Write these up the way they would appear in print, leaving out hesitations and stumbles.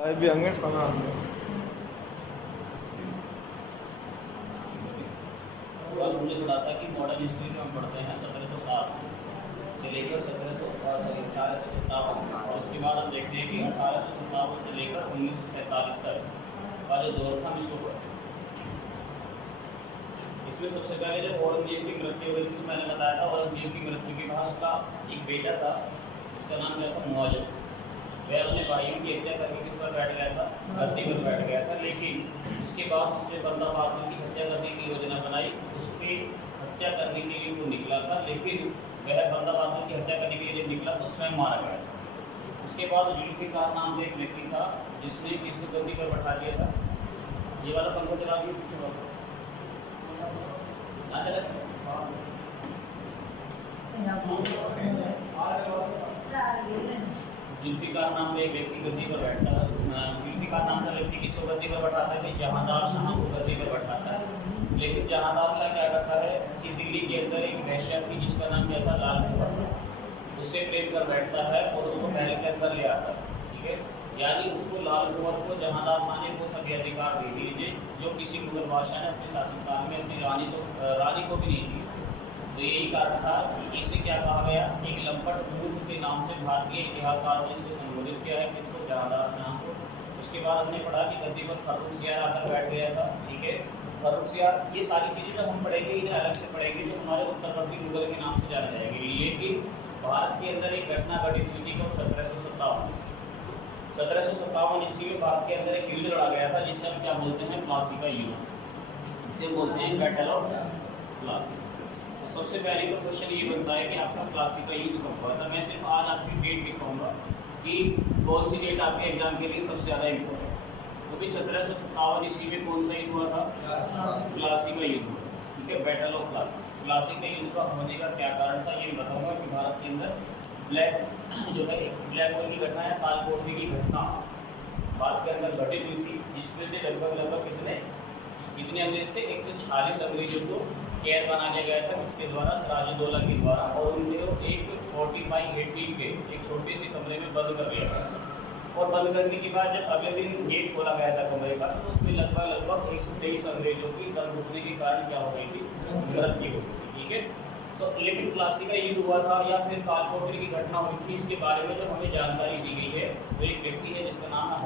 भी अंगेट समय और मुझे पता था कि मॉडर्न हिस्ट्री में हम पढ़ते हैं 1707 से लेकर 1857 और उसके बाद हम देखते हैं कि 1857 से लेकर 1947 तक का जो दौर था हम इसको पढ़ते हैं। इसमें सबसे पहले जब औरंगजेब की मृत्यु हुई थी तो मैंने बताया था औरंगजेब की मृत्यु के बाद उसका एक बेटा था, उसका नाम क्या था, मुआज़। वह अपने भाइयों की हत्या करके किस पर बैठ गया था, गद्दी पर बैठ गया था। लेकिन उसके बाद उसने बंदा बहादुर की हत्या करने की योजना बनाई, उसकी हत्या करने के लिए वो निकला था, लेकिन वह बंदा बहादुर की हत्या करने के लिए निकला तो स्वयं मारा गया था। उसके बाद जुल्फिकार नाम का एक व्यक्ति था जिसने इसको गद्दी पर बैठा दिया था। ये वाला पंखा चला दिया पीछे वाला जुल्फिकार नाम का एक व्यक्ति गद्दी पर बैठता है। जुल्फिकार नाम का व्यक्ति किसको गद्दी पर बैठाता है कि जहांदार शाह को गद्दी पर बैठाता है। लेकिन जहांदार शाह क्या करता है कि दिल्ली के अंदर एक वैश्या थी जिसका नाम क्या था, लाल कुंवर, उससे प्रेम कर बैठता है और उसको महल के अंदर ले आता है। ठीक है, यानी उसको लाल कुंवर को जहांदार शाह ने वो सभी अधिकार दे दीजिए जो किसी मुगल बादशाह ने अपने शासनकाल में अपनी रानी को भी नहीं दिए। तो यही कारण था कि इसे क्या कहा गया, एक लंपट मूर्ख के नाम से भारतीय इतिहासकार ने इसको संबोधित किया है, किसको, जहांदार नाम को। उसके बाद हमने पढ़ा कि गद्दी पर फर्रुखसियार आकर बैठ गया था। ठीक है, फर्रुखसियार, ये सारी चीज़ें जब हम पढ़ेंगे इन्हें अलग से पढ़ेंगे जो हमारे उत्तरवर्ती मुगल के नाम से जाने जाएंगे। लेकिन भारत के अंदर एक घटना घटित हुई थी 1757 ईस्वी में भारत के अंदर एक युद्ध लड़ा गया था जिससे हम क्या बोलते हैं, प्लासी का युद्ध, इसे बोलते हैं बैटल ऑफ प्लासी। सबसे पहले तो क्वेश्चन ये बनता है कि आपका प्लासी का युद्ध कब हुआ था। मैं सिर्फ आज आपकी डेट दिखाऊंगा कि कौन सी डेट आपके एग्जाम के लिए सबसे ज़्यादा इम्पोर्टेंट है। तो भी 1757 ईस्वी में कौन सा युद्ध हुआ था, प्लासी का युद्ध हुआ। ठीक है, बैटल ऑफ प्लासी। प्लासी के युद्ध का होने का क्या कारण था ये बताऊंगा कि भारत के अंदर ब्लैक जो है ब्लैक होल की घटना है, कालकोठरी की घटना भारत के अंदर घटित हुई थी, जिसमें से लगभग कितने अंग्रेज थे, 146 अंग्रेजों को कैद बना लिया गया था किसके द्वारा, सिराजुद्दौला के द्वारा, और उनको एक 40/18 के एक छोटे से कमरे में बंद कर दिया गया। और बंद करने के बाद जब अगले दिन गेट खोला गया था कमरे का तो उसमें लगभग 123 अंग्रेजों की दम घुटने के कारण क्या हो गई थी, मृत्यु हो गई थी। ठीक है, तो लेकिन प्लासी का युद्ध हुआ था या फिर कालकोठरी की घटना हुई थी, इसके बारे में जब हमें जानकारी दी गई है तो एक व्यक्ति है जिसका नाम है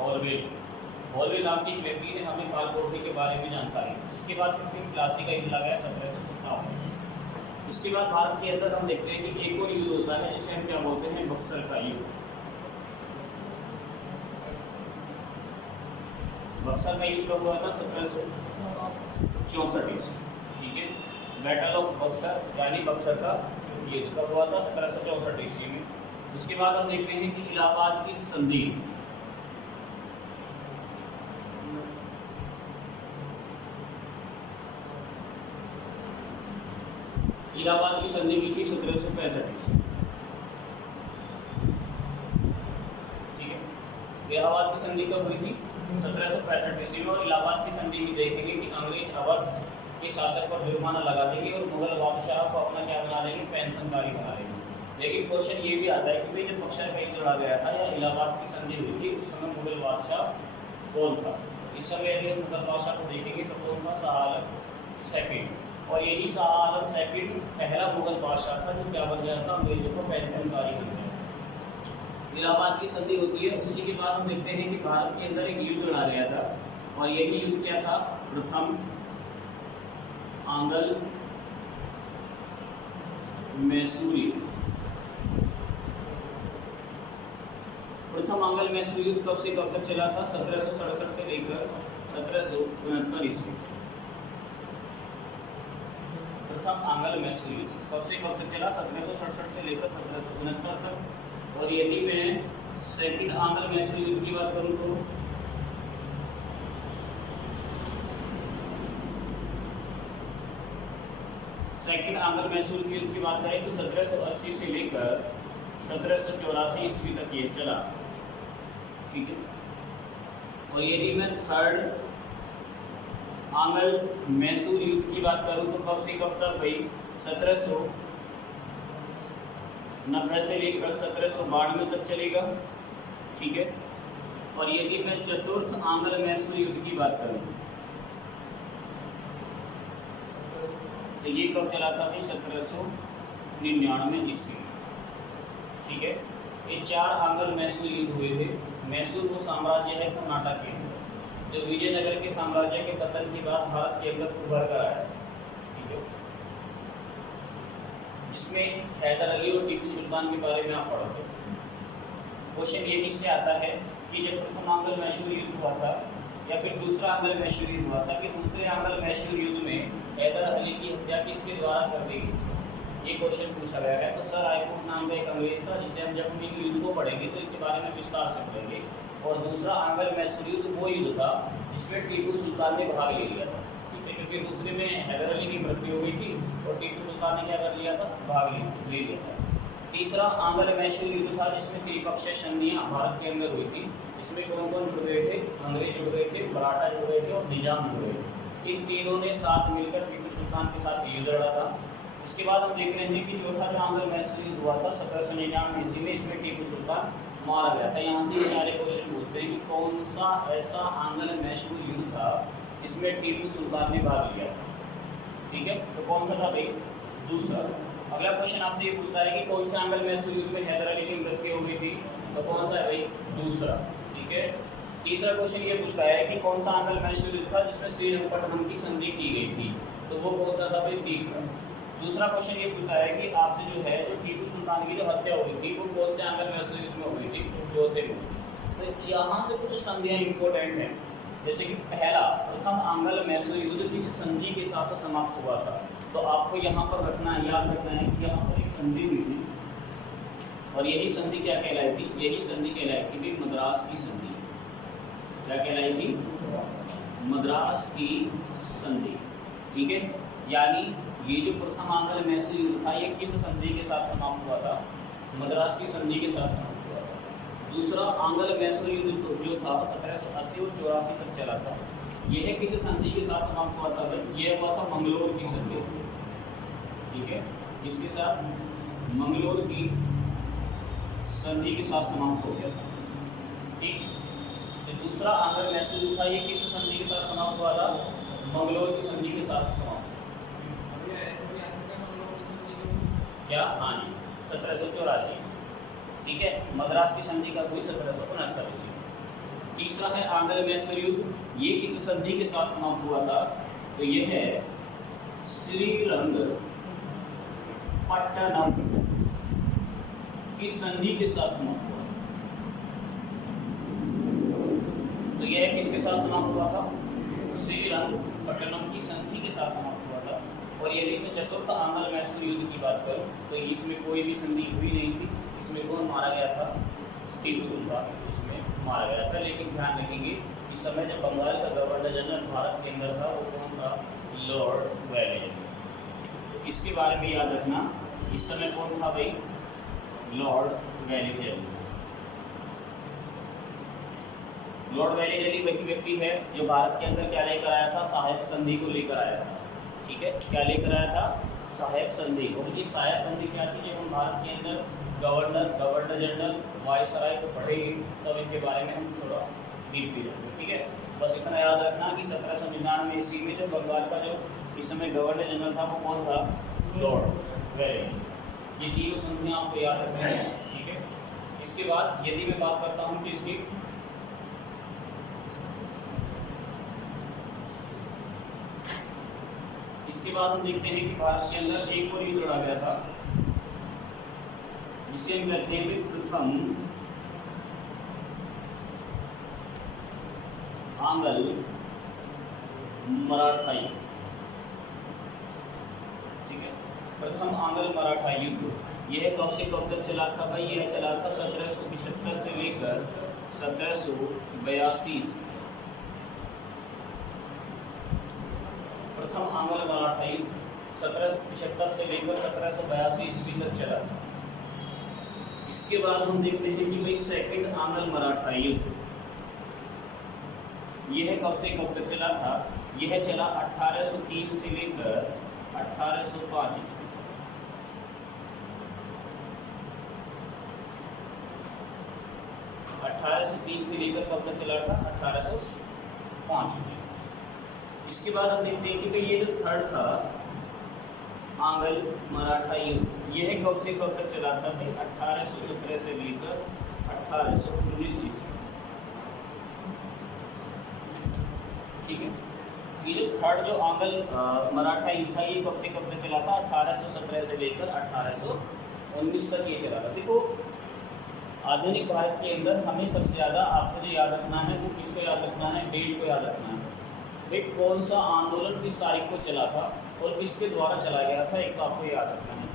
हॉलवेल नाम के एक व्यक्ति ने हमें कालकोठरी के बारे में जानकारी दी। इसके बाद फिर प्लासी का युद्ध लगाया 1757। इसके बाद भारत के अंदर हम देखते हैं कि एक और युद्ध होता है जिसे हम क्या बोलते हैं, बक्सर का युद्ध। बक्सर का युद्ध कब हुआ था, 1764 ईस्वी। ठीक है, बैटल ऑफ बक्सर यानी बक्सर का युद्ध कब हुआ था, 1764 ईस्वी में। उसके बाद हम देखते हैं कि इलाहाबाद की संधि, इलाहाबाद की संधि हुई थी 1765 ईस्वी। ठीक है, इलाहाबाद की संधि कब हुई थी, 1765 ईस्वी में। और इलाहाबाद की संधि में देखेंगे कि अंग्रेज अवध के शासक पर जुर्माना लगा देंगे और मुगल बादशाह को अपना क्या बना देंगे, पेंशनकारी बना देंगे। लेकिन क्वेश्चन ये भी आता है कि भाई जब बक्सर का युद्ध लड़ा गया था या इलाहाबाद की संधि हुई थी उस समय मुगल बादशाह कौन था। इस समय यदि हम मुगल बादशाह को देखेंगे तो कौन था, शाह आलम सेकंड। और यही शाह आलम सेकंड पहला मुगल बादशाह था जो क्या बन गया था, अंग्रेजों को पेंशनकारी बन गया। इलाहाबाद की संधि होती है, उसी के बाद हम देखते हैं कि भारत के अंदर एक युद्ध लड़ा गया था और यही युद्ध क्या था, प्रथम आंग्ल मैसूर युद्ध। प्रथम आंग्ल मैसूर युद्ध कब से कब तक चला था, 1767 से लेकर 1769 ईस्वी। प्रथम आंग्ल मैसूर युद्ध कब से कब तक चला, 1767 से लेकर 1769 तक। और यदि मैं सेकंड आंग्ल मैसूर युद्ध की बात करूं तो सेकंड आंग्ल मैसूर युद्ध की बात करें तो 1780 से लेकर 1784 ईस्वी तक ये चला। ठीक है, और यदि मैं थर्ड आंग्ल मैसूर युद्ध की बात करूं तो कब से कब तक भाई, 1790 से लेकर 1792 तक चलेगा। ठीक है, और यदि मैं चतुर्थ आंग्ल मैसूर युद्ध की बात करूं तो ये कब चला था भाई? 1799 ईस्वी। ठीक है, ये 4 आंग्ल मैसूर युद्ध हुए थे। मैसूर वो साम्राज्य है कर्नाटक के अंदर, जो विजयनगर के साम्राज्य के पतन के बाद भारत के अंदर उभर कर आया। ठीक है, जिसमें हैदर अली और टीपू सुल्तान के बारे में आप पढ़ोगे। क्वेश्चन ये नीचे आता है कि जब प्रथम आंग्ल मैसूर युद्ध हुआ था या फिर दूसरा आंग्ल मैसूर युद्ध हुआ था, कि दूसरे आंग्ल मैसूर युद्ध में हैदर अली की हत्या किसके द्वारा कर दी गई? ये क्वेश्चन पूछा गया है। तो सर रायपुर नाम का एक अंग्रेज था, जिसे हम जब हम इन युद्ध को पढ़ेंगे तो इसके बारे में विस्तार से पढ़ेंगे। और दूसरा आंग्ल मैसूर युद्ध वो युद्ध था जिसमें टीपू सुल्तान ने भाग ले लिया था। ठीक है, क्योंकि दूसरे में हैदर अली की मृत्यु हो गई थी और टीपू सुल्तान ने क्या कर लिया था? भाग ले लिया था। तीसरा आंग्ल मैसूर युद्ध था जिसमें त्रिपक्षीय संधियां भारत के अंदर हुई थी। इसमें कौन कौन जुड़ गए थे? अंग्रेज जुड़ गए थे, मराठा जुड़ गए थे और निजाम जुड़ गए थे। इन तीनों ने साथ मिलकर टीपू सुल्तान के साथ युद्ध लड़ा था। इसके बाद हम देख रहे हैं कि चौथा जो आंग्ल मैसूर युद्ध हुआ था 1799 ईस्वी में, इसमें टीपू सुल्तान मारा गया था। यहाँ से ये सारे क्वेश्चन पूछते हैं कि कौन सा ऐसा आंग्ल मैसूर युद्ध था जिसमें टीपू सुल्तान ने भाग लिया था? ठीक है, तो कौन सा था भाई? दूसरा। अगला क्वेश्चन आपसे ये पूछता है कि कौन सा आंग्ल मैसूर युद्ध में हैदर अली की मृत्यु हो गई थी? तो कौन सा है भाई? दूसरा। ठीक है, तीसरा क्वेश्चन ये पूछता है कि कौन सा आंग्ल मैसूर युद्ध था जिसमें श्रीरंगपट्टनम की संधि की गई थी? तो वो कौन सा था भाई? तीसरा। दूसरा क्वेश्चन ये पूछता है कि आपसे जो है जो टीपू सुल्तान की जो हत्या हुई थी वो कौन से आंग्ल मैसूर युद्ध में हुई थी? चौथे में। तो यहाँ से कुछ संधियाँ इंपॉर्टेंट हैं, जैसे कि पहला प्रथम आंग्ल मैसूर युद्ध किस संधि के साथ समाप्त हुआ था? तो आपको यहाँ पर रखना है, याद रखना है कि यहाँ पर एक संधि हुई थी और यही संधि क्या कहलाई थी? यही संधि कहलाई थी भी मद्रास की संधि। क्या कहलाई थी? मद्रास की संधि। ठीक है, यानी ये जो प्रथम आंग्ल मैसूर युद्ध था ये किस संधि के साथ समाप्त हुआ था? मद्रास की संधि के साथ समाप्त हुआ था। दूसरा आंग्ल मैसूर युद्ध जो था 1780 और 84 तक चला था, यह किस संधि के साथ समाप्त हुआ था? यह हुआ था मंगलोर की संधि। ठीक है, इसके साथ मंगलोर की संधि के साथ समाप्त हो गया था। ठीक, तो दूसरा आंग्ल मैसूर युद्ध था ये किस संधि के साथ समाप्त हुआ था? मंगलोर की संधि के साथ समाप्त। क्या? हाँ जी, 1784। ठीक है, मद्रास की संधि का हुई 1769 ईस्वी। तीसरा है आंग्ल मैसूर युद्ध, ये किस संधि के साथ समाप्त हुआ था? तो ये है श्रीरंगपट्टनम की संधि के साथ समाप्त हुआ। तो यह किसके साथ समाप्त हुआ था? श्रीरंगपट्टनम की संधि के साथ समाप्त हुआ था। और यदि मैं चतुर्थ आंग्ल मैसूर युद्ध की बात करूं तो इसमें कोई भी संधि हुई नहीं थी। इसमें कौन मारा गया था? टीपू सुल्तान इसमें मारा गया था। लेकिन ध्यान रखेंगे इस समय जब बंगाल का गवर्नर जनरल भारत के अंदर था वो कौन था? Lord Wellington. इसके बारे में याद रखना, इस समय कौन था भाई? Lord Wellington. लॉर्ड वेलिंगटन वही व्यक्ति है जो भारत के अंदर क्या लेकर आया था? सहायक संधि को लेकर आया था। ठीक है, क्या लेकर आया था? सहायक संधि। और ये सहायक संधि क्या थी? जब हम भारत के अंदर गवर्नर जनरल, वायसराय को पढ़ेंगे तब इनके बारे में हम थोड़ा डीपली जाएंगे। ठीक है, बस इतना याद रखना कि 1799 ईस्वी में जो बंगाल का जो इस समय गवर्नर जनरल था वो कौन था? Lord Wellington. ये तीनों संधियाँ आपको याद रखनी है। ठीक है, इसके बाद यदि मैं बात करता हूँ किसकी? इसके बाद हम देखते हैं कि भारत के अंदर एक और युद्ध लड़ा गया था जिसे हम कहते हैं प्रथम आंग्ल मराठा युद्ध। ठीक है, प्रथम आंग्ल मराठा युद्ध यह कब से कब तक चला था भाई? यह चला था 1775 से लेकर 1782 ईस्वी। प्रथम आंग्ल मराठा युद्ध 1775 से लेकर 1782 ईस्वी तक चला था। इसके बाद हम देखते हैं कि भाई सेकंड आंग्ल मराठा युद्ध यह कब से कब तक चला था? यह चला 1803 से लेकर 1805 ईस्वी। 1803 1883 से लेकर कब तक चला था, 1805 में। इसके बाद हम देखते हैं कि भाई ये जो थर्ड था आंग्ल मराठा युद्ध, यह कब से कब तक चला था भाई, 1817 से लेकर 1819 ईस्वी। ठीक है, ये जो थर्ड जो आंग्ल मराठा युद्ध था ये कब से कब तक चला था, 1817 से लेकर 1819 तक ये चला था। देखो आधुनिक भारत के अंदर हमें सबसे ज़्यादा आपको जो याद रखना है वो किसको याद रखना है, डेट को याद रखना है। भाई कौन सा आंदोलन किस तारीख को चला था और किसके द्वारा चला गया था, एक तो आपको याद रखना है।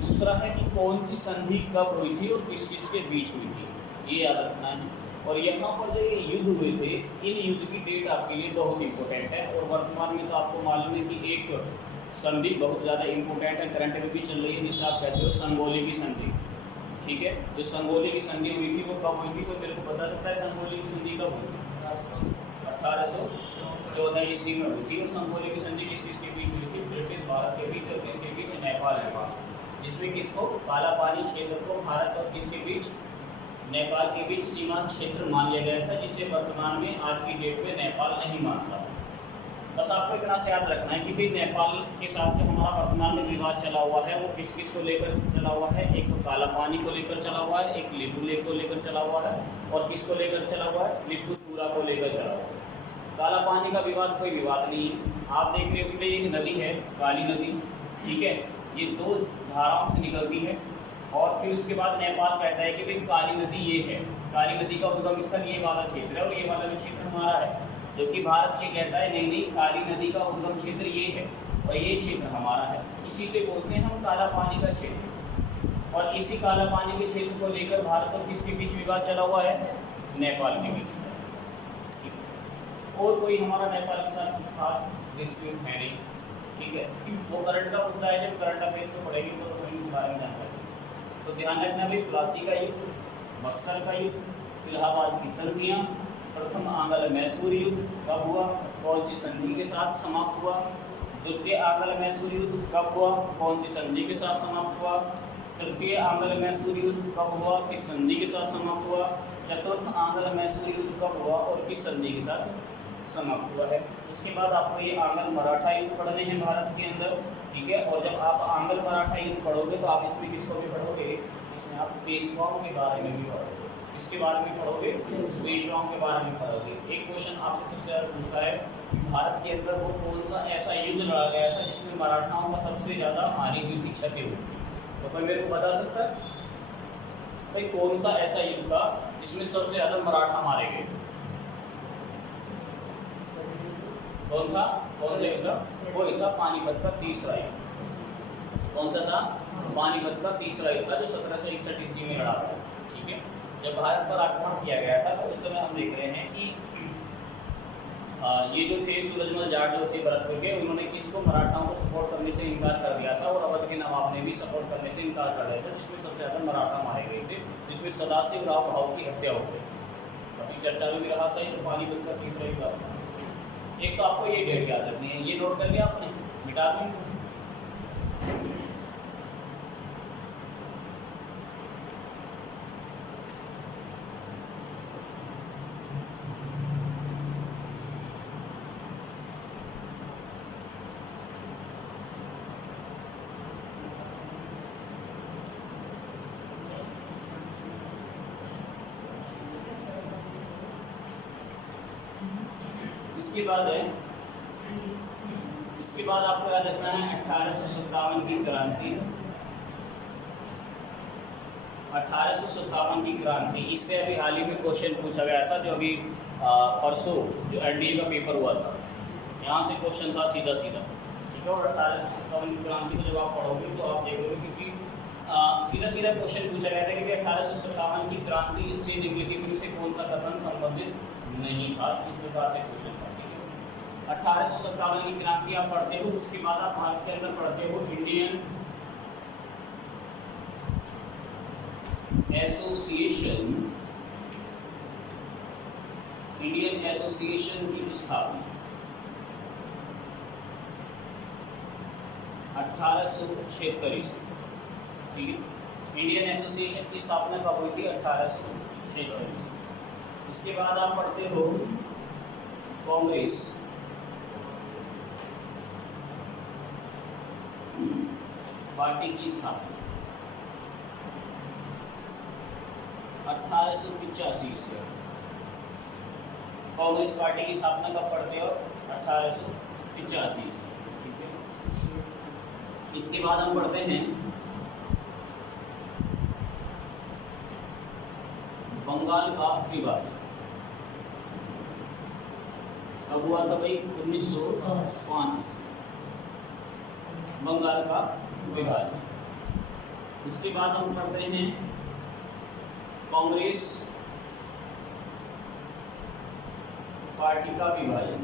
दूसरा है कि कौन सी संधि कब हुई थी और किस किस के बीच हुई थी, ये याद रखना है। और यहाँ पर जो ये युद्ध हुए थे, इन युद्ध की डेट आपके लिए बहुत इंपॉर्टेंट है। और वर्तमान में तो आपको मालूम है कि एक संधि बहुत ज़्यादा इंपॉर्टेंट है, करंट में भी चल रही है, जिसे आप कहते हो संगोली की संधि। ठीक है, जो संगोली की संधि हुई थी वो कब हुई थी, तो मेरे को बता सकता है संगोली की संधि कब हुई थी, 1814 ईस्वी में हुई थी। और संगोली की संधि किस किस के बीच हुई थी, ब्रिटिश भारत के बीच और किसके बीच, नेपाल नेपाल, जिसमें किसको काला पानी क्षेत्र को भारत और किसके बीच, नेपाल के बीच सीमा क्षेत्र मान लिया गया था, जिसे वर्तमान में आज की डेट में नेपाल नहीं मानता। बस आपको इतना से याद रखना है कि भाई नेपाल के साथ जो हमारा वर्तमान में विवाद चला हुआ है वो किस किस को लेकर चला हुआ है, एक तो काला पानी को लेकर चला हुआ है, एक लिपू लेक को लेकर चला हुआ है, और किसको लेकर चला हुआ है, लिपू पूरा को लेकर चला हुआ है। काला पानी का विवाद कोई विवाद नहीं है, आप देख रहे हो कि भाई एक नदी है काली नदी, ठीक है, ये दो धाराओं से निकलती है। और फिर उसके बाद नेपाल कहता है कि भाई काली नदी ये है, काली नदी का उद्गम स्थल ये वाला क्षेत्र है और ये वाला भी क्षेत्र हमारा है, जबकि भारत ये कहता है नहीं नहीं, काली नदी का उद्गम क्षेत्र ये है और ये क्षेत्र हमारा है। इसी को बोलते हैं हम काला पानी का क्षेत्र। और इसी काला पानी के क्षेत्र को लेकर भारत और किसके बीच विवाद चला हुआ है, नेपाल के बीच। और कोई हमारा नेपाल के साथ कुछ खास डिस्प्यूट है नहीं, ठीक है। वो करंट का मुद्दा है, जब करंट अफेयर्स को पढ़ेंगे तो वही के बारे में जानकारी। तो ध्यान रखना भी, प्लासी का युद्ध, बक्सर का युद्ध, इलाहाबाद की संधियाँ, प्रथम आंग्ल मैसूर युद्ध कब हुआ, कौन सी संधि के साथ समाप्त हुआ, द्वितीय आंग्ल मैसूर युद्ध कब हुआ, कौन सी संधि के साथ समाप्त हुआ, तृतीय आंग्ल मैसूर युद्ध कब हुआ, किस संधि के साथ समाप्त हुआ, चतुर्थ आंग्ल मैसूर युद्ध कब हुआ और किस संधि के साथ समाप्त हुआ है। इसके बाद आपको ये आंग्ल मराठा युद्ध पढ़ने हैं भारत के अंदर, ठीक है। और जब आप आंग्ल मराठा युद्ध पढ़ोगे तो आप इसमें किसको भी पढ़ोगे, इसमें आप पेशवाओं के बारे में भी पढ़ोगे, इसके बारे में पढ़ोगे, पेशवाओं के बारे में पढ़ोगे। एक क्वेश्चन आपसे सबसे ज़्यादा पूछता है कि भारत के अंदर वो कौन सा ऐसा युद्ध लड़ा गया था जिसमें मराठाओं का सबसे ज़्यादा हानि हुई थी, क्षति हुई थी, तो कोई मेरे को बता सकता है भाई कौन सा ऐसा युद्ध था जिसमें सबसे ज़्यादा मराठा मारे गए, कौन था, कौन सा युद्ध था, वो था पानीपत का तीसरा युद्ध। कौन सा था, पानीपत का तीसरा युद्ध था जो 1761 ईस्वी में लड़ा था, ठीक है। जब भारत पर आक्रमण किया गया था तो उस समय हम देख रहे हैं कि ये जो थे सूरजमल जाट जो थे भरतपुर के, उन्होंने किसको, मराठाओं को सपोर्ट करने से इनकार कर दिया था और अवध के नवाब ने भी सपोर्ट करने से इनकार कर दिया था, जिसमें सबसे ज़्यादा मराठा मारे गए थे, जिसमें सदाशिव राव भाव की हत्या हो गई। अभी चर्चा में भी रहा था ये, तो पानीपत का तीसरा युद्ध था। एक तो आपको ये डेट याद रखनी है, ये नोट कर लिया आपने, मिटा दें। इसके बाद है, इसके बाद आपको याद रखना है 1857 की क्रांति। 1857 की क्रांति, इससे अभी हाल ही में क्वेश्चन पूछा गया था, जो अभी परसों जो एनडीए का पेपर हुआ था, यहाँ से क्वेश्चन था सीधा सीधा, ठीक है। और 1857 की क्रांति को जब आप पढ़ोगे तो आप देखोगे क्योंकि सीधा सीधा क्वेश्चन पूछा गया था कि 1857 की क्रांति से निम्नलिखित में से कौन सा कथन संबंधित नहीं था, इस प्रकार से क्वेश्चन पढ़ते हैं। 1857 की क्रांति आप पढ़ते हो, उसके बाद आप भारत के अंदर पढ़ते हो इंडियन एसोसिएशन की स्थापना 1876 ईस्वी, ठीक है। इंडियन एसोसिएशन की स्थापना कब हुई थी, 1876। इसके बाद आप पढ़ते हो कांग्रेस पार्टी की स्थापना 1885 से। कांग्रेस पार्टी की स्थापना कब पढ़ते हो? 1885 से। ठीक है। इसके बाद हम पढ़ते हैं बंगाल का विभाजन। कब हुआ था भाई? 1905। बंगाल का विभाजन। उसके बाद हम पढ़ते हैं कांग्रेस पार्टी का विभाजन।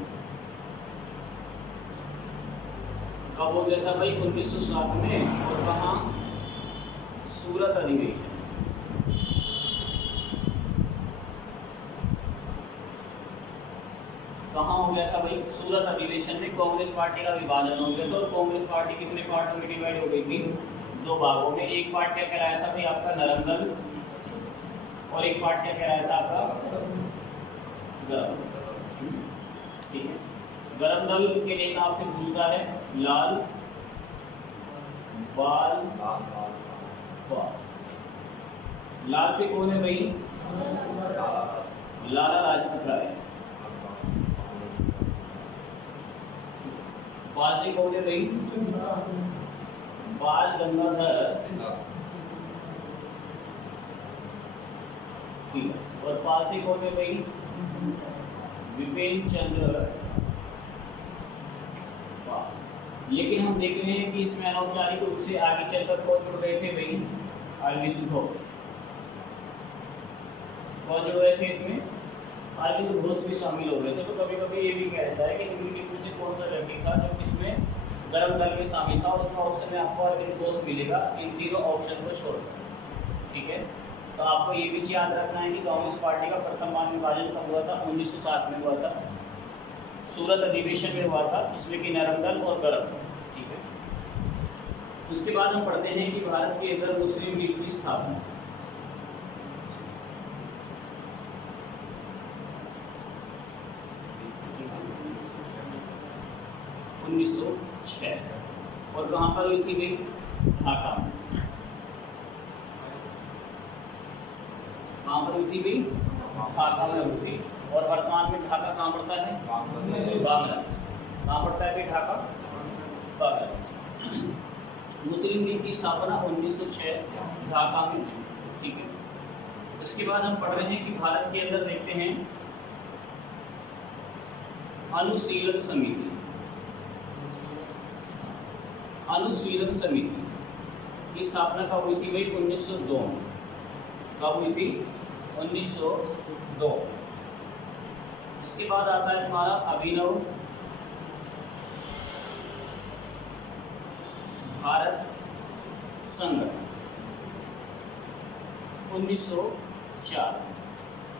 कब हो गया था भाई? 1907 में। और कहाँ? सूरत अधिवेशन। कहाँ हो गया था भाई? सूरत अधिवेशन में कांग्रेस पार्टी का विभाजन हो गया था। और कांग्रेस पार्टी कितने पार्टों में डिवाइड हो गई थी? दो भागों में। एक पार्ट क्या कहलाया था भाई आपका? नरम दल। और एक पार्ट क्या कहलाया था आपका? गरम। ठीक है। गरम दल के लिए आपसे पूछता है लाल बाल पाल। लाल से कौन है भाई? लाला लाजपत राय। बाल से कौन है भाई? बाल गंगाधर। ठीक है। और पाल से कौन है भाई? विपिन चंद्र पाल। लेकिन हम देख रहे हैं कि इसमें अनौपचारिक रूप से आगे चलकर कौन जुड़ गए थे भाई? अरविंद घोष। कौन जुड़ गए थे इसमें? अरविंद घोष भी शामिल हो गए थे। तो कभी कभी ये भी कहता है कि निम्नलिखित में से कौन सा व्यक्ति था जो इसमें गरम दल में शामिल था? उसमें ऑप्शन में आपको अरविंद घोष मिलेगा इन तीनों ऑप्शन को छोड़कर। ठीक है। तो आपको ये भी याद रखना है कि कांग्रेस पार्टी का प्रथम महाविभाजन कब हुआ था? 1907 में हुआ था। सूरत अधिवेशन में हुआ था, इसमें कि नरम दल और गरम दल। ठीक है। उसके बाद हम पढ़ते हैं कि भारत के अंदर मुस्लिम लीग की स्थापना 1906। और कहाँ पर हुई थी भाई? ढाका। कहाँ पर हुई थी भाई? ढाका में हुई थी। और वर्तमान में ढाका कहाँ पड़ता है? बांग्लादेश। कहाँ पड़ता है भाई ढाका? बांग्लादेश। मुस्लिम लीग की स्थापना 1906 ढाका में। ठीक है। इसके बाद हम पढ़ रहे हैं कि भारत के अंदर देखते हैं अनुशीलन समिति। अनुशीलन समिति की स्थापना कब हुई थी भाई? 1902। कब हुई थी? 1902। इसके बाद आता है हमारा अभिनव भारत संगठन 1904।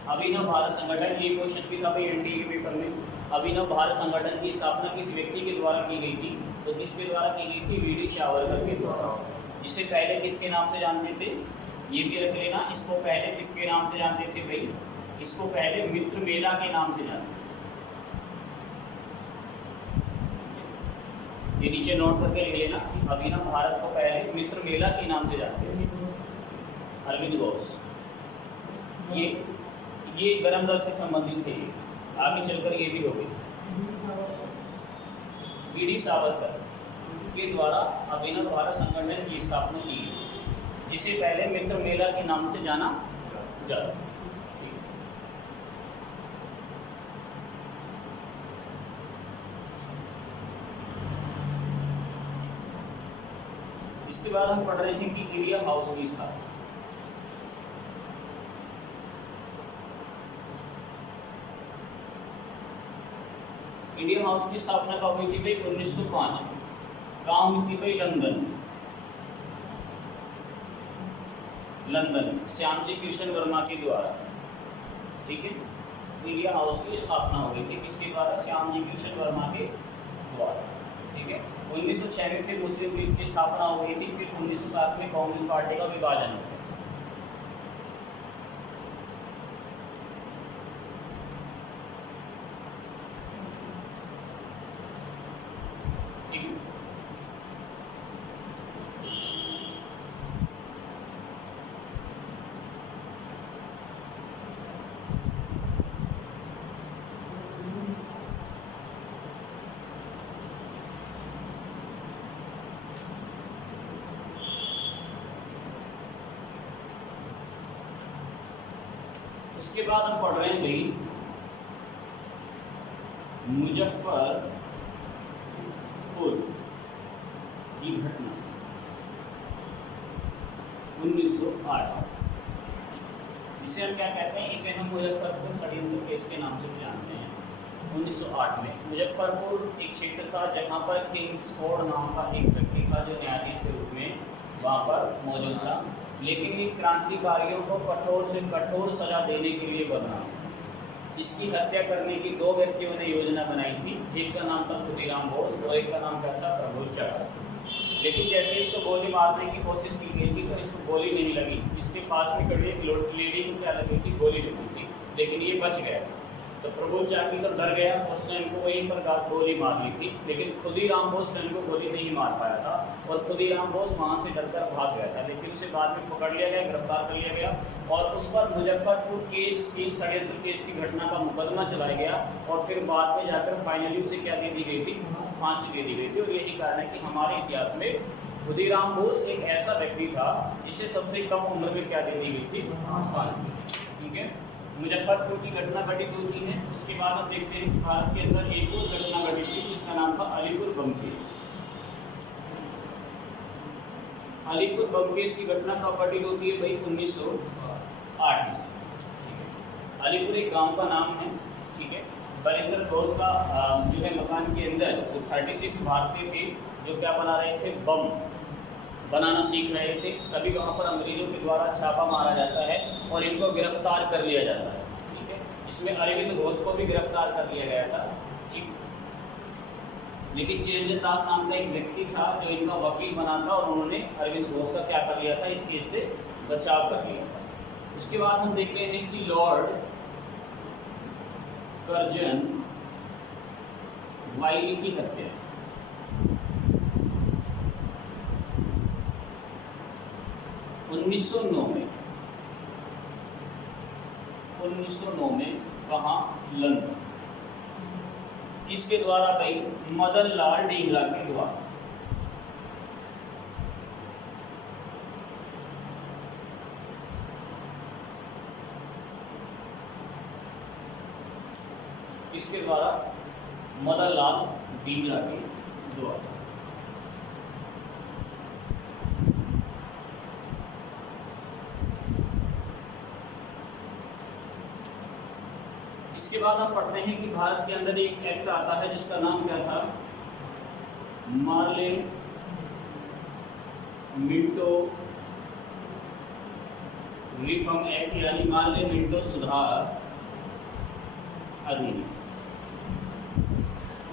अभिनव भारत संगठन, ये क्वेश्चन भी था भाई एनडीए के पेपर में। अभिनव भारत संगठन की स्थापना किस व्यक्ति के द्वारा की गई थी? तो किसके द्वारा की गई थी? वीडी सावरकर के द्वारा। जिसे पहले किसके नाम से जानते थे? ये भी रख लेना। इसको पहले किसके नाम से जानते थे भाई? इसको पहले मित्र मेला के नाम से जानते थे। ये नीचे नोट करके लिख लेना। अभिनव भारत को पहले मित्र मेला के नाम से जानते थे। अरविंद घोष ये गरम दल से संबंधित थे। आगे चलकर ये भी हो गई। वीडी सावरकर के द्वारा अभिनव भारत संगठन की स्थापना की गई, जिसे पहले मित्र मेला के नाम से जाना जाता। इसके बाद हम पढ़ रहे थे कि इंडिया हाउस की स्थापना। इंडिया हाउस की स्थापना कब हुई थी भाई? 1905 में। कहाँ हुई थी भाई? लंदन। लंदन श्यामजी कृष्ण वर्मा के द्वारा। ठीक है। इंडिया हाउस की स्थापना हो गई थी किसके द्वारा? श्यामजी कृष्ण वर्मा के द्वारा। ठीक है। 1906 में फिर मुस्लिम लीग की स्थापना हो गई थी। फिर 1907 में कांग्रेस पार्टी का विभाजन हो गया। उसके बाद हम पढ़ रहे हैं भाई मुजफ्फरपुर की घटना 1908। इसे हम क्या कहते हैं, इसे हम मुजफ्फरपुर षड्यंत्र केस के नाम से भी जानते हैं। 1908 में मुजफ्फरपुर एक क्षेत्र था जहाँ पर किंग्सफोर्ड नाम का एक व्यक्ति था जो न्यायाधीश के रूप में वहाँ पर मौजूद था, लेकिन ये क्रांतिकारियों को कठोर से कठोर सजा देने के लिए बना। इसकी हत्या करने की दो व्यक्तियों ने योजना बनाई थी, एक का नाम था खुदीराम बोस और एक का नाम क्या था, प्रभु चढ़ा। लेकिन जैसे इसको गोली मारने की कोशिश की गई थी तो इसको गोली नहीं लगी। इसके पास में खड़ी एक लेडी को क्या लगी थी, गोली लगी थी, लेकिन ये बच गया। तो प्रभु चाकी तो डर गया और स्वयं को वहीं पर गोली मार ली थी, लेकिन खुदीराम बोस स्वयं को गोली नहीं मार पाया था और खुदीराम बोस वहाँ से डरकर भाग गया था। लेकिन उसे बाद में पकड़ लिया गया, गिरफ्तार कर लिया गया और उस पर मुजफ्फरपुर केस की षड्यंत्र केस की घटना का मुकदमा चलाया गया और फिर बाद में जाकर फाइनली उसे क्या दे दी गई थी, फांसी दे दी गई थी। और यही कारण है कि हमारे इतिहास में खुदीराम बोस एक ऐसा व्यक्ति था जिसे सबसे कम उम्र में क्या दे दी गई थी, फांसी। ठीक है, मुजफ्फरपुर की घटना घटित होती है। उसके बाद हम देखते हैं कि भारत के अंदर एक और घटना घटित थी जिसका नाम था अलीपुर बम केस। अलीपुर बम केस की घटना कब घटित होती है भाई, 1908 से। अलीपुर एक गांव का नाम है, ठीक है। बरिंदर घोष का जो है मकान के अंदर वो 36 भारतीय थे जो क्या बना रहे थे, बम बनाना सीख रहे थे। तभी वहाँ पर अंग्रेजों के द्वारा छापा मारा जाता है और इनको गिरफ्तार कर लिया जाता है, ठीक है। इसमें अरविंद घोष को भी गिरफ्तार कर लिया गया था, ठीक। लेकिन चिरंजन दास नाम का एक व्यक्ति था जो इनका वकील बना था और उन्होंने अरविंद घोष का क्या कर लिया था, इस केस से बचाव कर लिया था। उसके बाद हम देख रहे हैं कि लॉर्ड कर्जन वाइली की हत्या 1909 में कहाँ, लंदन। किसके द्वारा भाई, मदन लाल डींगरा के द्वारा। किसके द्वारा, मदन लाल डींगरा के द्वारा। इसके बाद हम पढ़ते हैं कि भारत के अंदर एक एक्ट आता है जिसका नाम क्या था, मार्ले मिंटो रिफॉर्म एक्ट, यानी मार्ले मिंटो सुधार अधिनियम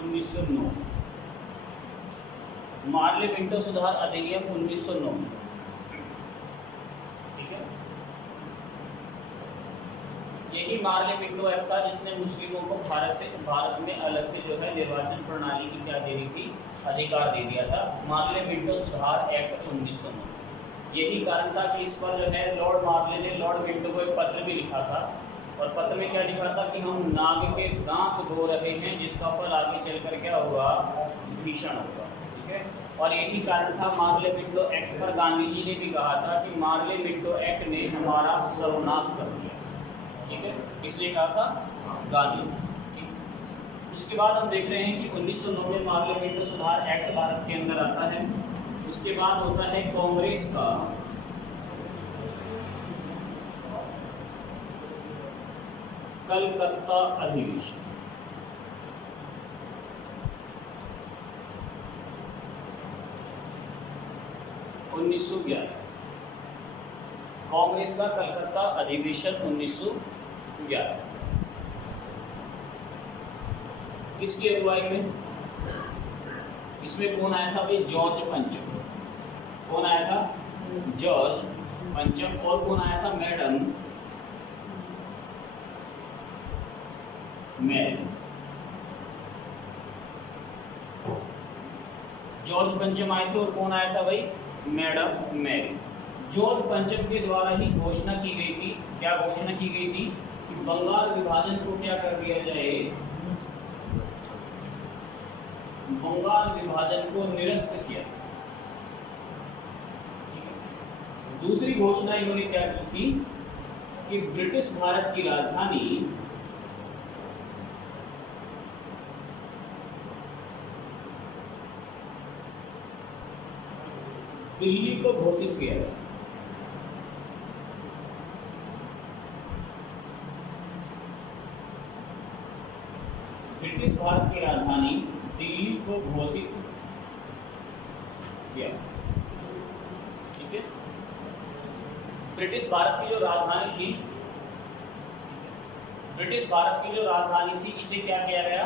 1909। मार्ले मिंटो सुधार अधिनियम 1909, ठीक है। यही मार्ले मिंटो एक्ट था जिसने मुस्लिमों को भारत में अलग से जो है निर्वाचन प्रणाली की क्या दे दी थी, अधिकार दे दिया था। मार्ले मिंटो सुधार एक्ट 1909। यही कारण था कि इस पर जो है लॉर्ड मार्ले ने लॉर्ड मिंटो को एक पत्र भी लिखा था और पत्र में क्या लिखा था कि हम नाग के दांत धो रहे हैं जिसका फल आगे चलकर क्या होगा, भीषण होगा, ठीक है। और यही कारण था मार्ले मिंटो एक्ट पर गांधी जी ने भी कहा था कि मार्ले मिंटो एक्ट ने हमारा सर्वनाश कर दिया, ठीक है, इसलिए कहा था गांधी। उसके बाद हम देख रहे हैं कि 1909 में मार्ले मिंटो सुधार एक्ट भारत के अंदर आता है। उसके बाद होता है कांग्रेस का कलकत्ता अधिवेशन 1911। कांग्रेस का कलकत्ता अधिवेशन 1911 किसकी अगुवाई में, इसमें कौन आया था भाई, जॉर्ज पंचम। कौन आया था, जॉर्ज पंचम। और कौन आया था, मैडम मैरी। जॉर्ज पंचम आए थे और कौन आया था भाई, मैडम मैरी। जॉर्ज पंचम के द्वारा ही घोषणा की गई थी, क्या घोषणा की गई थी कि बंगाल विभाजन को क्या कर दिया जाए, बंगाल विभाजन को निरस्त किया। दूसरी घोषणा इन्होंने क्या की थी कि ब्रिटिश भारत की राजधानी दिल्ली को घोषित किया गया। ब्रिटिश भारत की राजधानी दिल्ली को घोषित किया। ठीक है, ब्रिटिश भारत की जो राजधानी थी, ब्रिटिश भारत की जो राजधानी थी इसे क्या किया गया,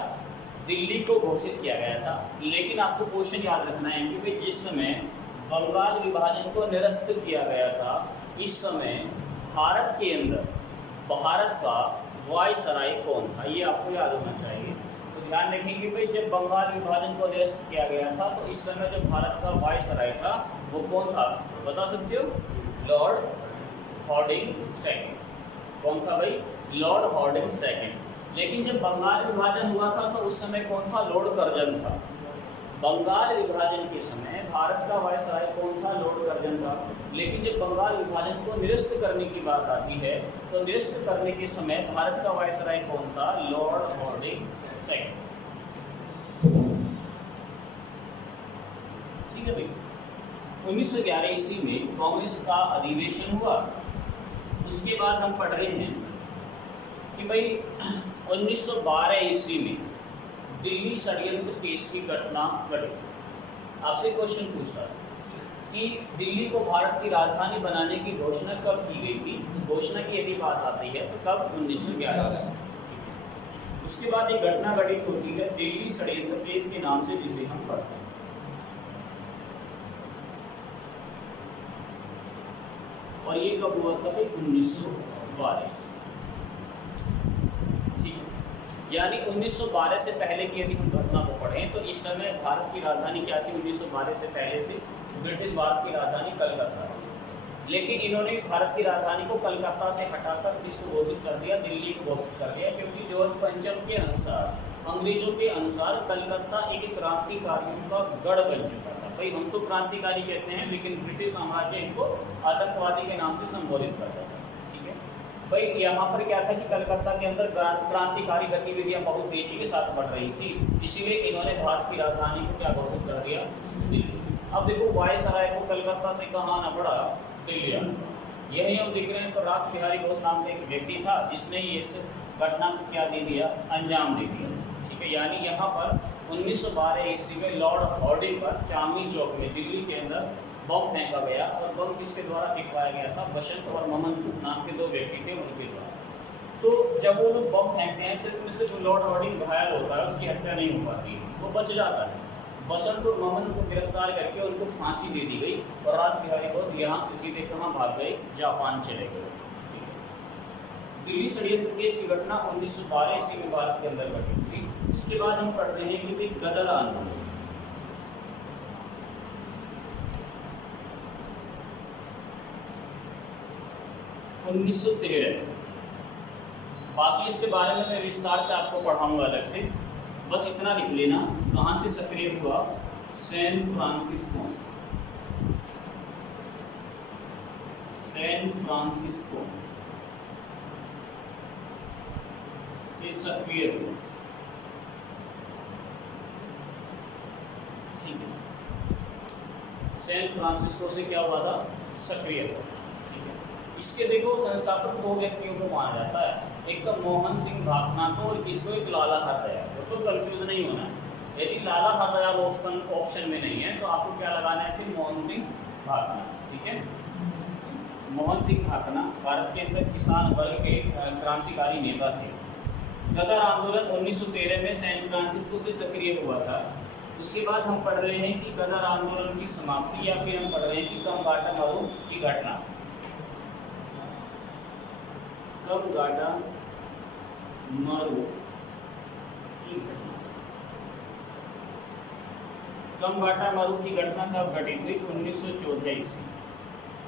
दिल्ली को घोषित किया गया था। लेकिन आपको क्वेश्चन याद रखना है कि भाई जिस समय बंगाल विभाजन को निरस्त किया गया था, इस समय भारत के अंदर भारत का वायसराय कौन था, ये आपको याद होना चाहिए। तो ध्यान रखें कि भाई जब बंगाल विभाजन को निरस्त किया गया था तो इस समय जो भारत का वायसराय था वो कौन था, बता सकते हो? Lord Harding second. कौन था भाई? Lord Harding second. लेकिन जब बंगाल विभाजन हुआ था तो उस समय कौन था? लॉर्ड कर्जन था। बंगाल विभाजन के समय भारत का वायसराय कौन था? लॉर्ड कर्जन था। लेकिन जब बंगाल विभाजन को निरस्त करने की बात आती है तो निरस्त करने के समय भारत का वायसराय कौन था? Lord Harding second. ठीक है भाई। 1911 ईस्वी में कांग्रेस का अधिवेशन हुआ। उसके बाद हम पढ़ रहे हैं कि भाई 1912 ईस्वी में दिल्ली षड्यंत्र केस की घटना घटी। आपसे क्वेश्चन पूछता है कि दिल्ली को भारत की राजधानी बनाने की घोषणा कब की गई थी? घोषणा की यदि बात आती है तो कब? 1911 में। उसके बाद एक घटना घटित होती है दिल्ली षड्यंत्र केस के नाम से, जिसे हम पढ़ते हैं। और ये कब हुआ था? 1912। यानी 1912 से पहले की यदि हम घटना को पढ़ें तो इस समय भारत की राजधानी क्या थी? 1912 से पहले से ब्रिटिश भारत की राजधानी कलकत्ता थी। लेकिन इन्होंने भारत की राजधानी को कलकत्ता से हटाकर किसको घोषित कर दिया? दिल्ली को घोषित कर दिया, क्योंकि जॉर्ज पंचम के अनुसार, अंग्रेजों के अनुसार कलकत्ता एक क्रांतिकारियों का गढ़ बन चुका था। भाई हम तो क्रांतिकारी कहते हैं, लेकिन ब्रिटिश साम्राज्य इनको आतंकवादी के नाम से संबोधित करता था। भाई यहाँ पर क्या था कि कलकत्ता के अंदर क्रांतिकारी गतिविधियां बहुत तेजी के साथ बढ़ रही थी, इसीलिए इन्होंने भारत की राजधानी को क्या घोषित कर दिया? दिल्ली। अब देखो वायसराय को कलकत्ता से कहाँ आना पड़ा? दिल्ली आना पड़ा। यही हम देख रहे हैं। तो रास बिहारी घोष नाम का एक व्यक्ति था जिसने ये इस घटना को क्या दे दिया? अंजाम दे दिया। ठीक है, यानी यहाँ पर 1912 ईस्वी में लॉर्ड हॉर्डिंग पर चांदनी चौक में दिल्ली के अंदर बम फेंका गया। और बम किसके द्वारा फेंकवाया गया था? बसंत और ममन नाम के दो व्यक्ति थे, उनके द्वारा। तो जब वो लोग बम फेंकते हैं तो इसमें से जो लॉर्ड हॉर्डिंग घायल होता है उसकी हत्या नहीं हो पाती, वो बच जाता है। बसंत और ममन को गिरफ्तार करके उनको फांसी दे दी गई और रास बिहारी बोस यहाँ से सीधे कहाँ भाग गए? जापान चले गए। दिल्ली षड्यंत्र केस की घटना 1912 ईस्वी में भारत के अंदर घटी थी। इसके बाद हम पढ़ते हैं कि गदर आंदोलन। उन्नीस सौ 13। बाकी इसके बारे में मैं विस्तार से आपको पढ़ाऊंगा अलग से, बस इतना लिख लेना। कहाँ से सक्रिय हुआ? San Francisco. सैन फ्रांसिस्को से सक्रिय हुआ। ठीक है, सैन फ्रांसिस्को से क्या हुआ था? सक्रिय हुआ। इसके देखो संस्थापक दो व्यक्तियों को माना जाता है, एक तो मोहन सिंह भापना को और किसको? एक लाला हरदयाल। तो कंफ्यूज नहीं होना है। यदि लाला हरदयाल ऑप्शन में नहीं है तो आपको क्या लगाना है? फिर मोहन सिंह भापना। ठीक है, मोहन सिंह भापना भारत के अंदर किसान वर्ग के क्रांतिकारी नेता थे। गदर आंदोलन 1913 में सैन फ्रांसिस्को से सक्रिय हुआ था। उसके बाद हम पढ़ रहे हैं कि गदर आंदोलन की समाप्ति, या फिर हम पढ़ रहे हैं कि कमगाटा मरू की घटना। कमगाटा मरू की घटना। कमगाटा मरू की घटना कब घटित हुई? 1914 ईस्वी।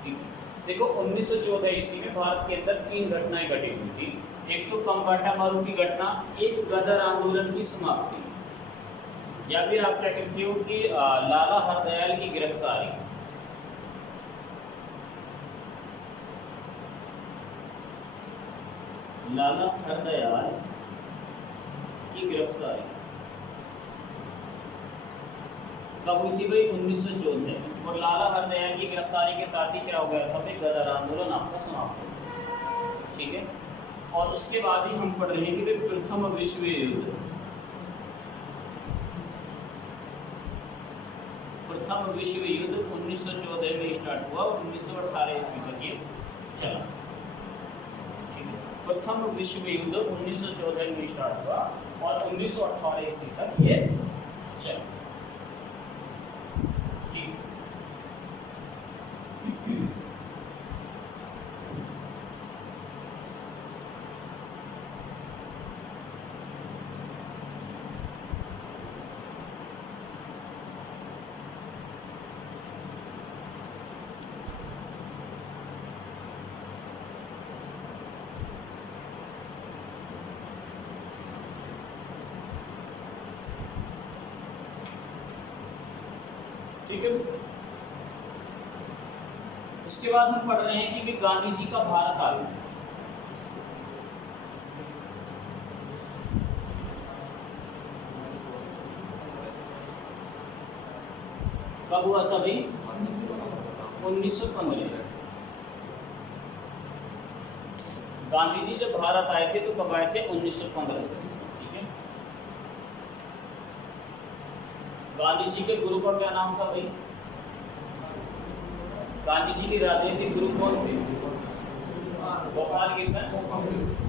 ठीक है, देखो 1914 ईस्वी में भारत के अंदर 3 घटनाएं घटित हुई थी। एक तो कमगाटा मरू की घटना, एक गदर आंदोलन की समाप्ति, या फिर आप कह सकते हो कि लाला हरदयाल की गिरफ्तारी। लाला हरदयाल की गिरफ्तारी कब हुई थी भाई? 1914 में। और लाला हरदयाल की गिरफ्तारी के साथ ही क्या हो गया था भाई? गदर आंदोलन आपका समाप्त हो गया। ठीक है। और उसके बाद ही हम पढ़ रहे हैं कि भाई प्रथम विश्व युद्ध, प्रथम विश्व युद्ध 1914 में स्टार्ट हुआ और 1918 ईस्वी तक ये चला। ठीक है। प्रथम विश्व युद्ध 1914 में स्टार्ट हुआ और 1918 ईस्वी तक ये चला। ठीक है। इसके बाद हम पढ़ रहे हैं कि गांधी जी का भारत आगमन कब हुआ था भाई? 1915। गांधी जी जब भारत आए थे तो कब आए थे? 1915। ठीक है। गांधी जी के गुरु का क्या नाम था भाई? गांधी जी के राजनीतिक गुरु कौन थे? गोपाल कृष्ण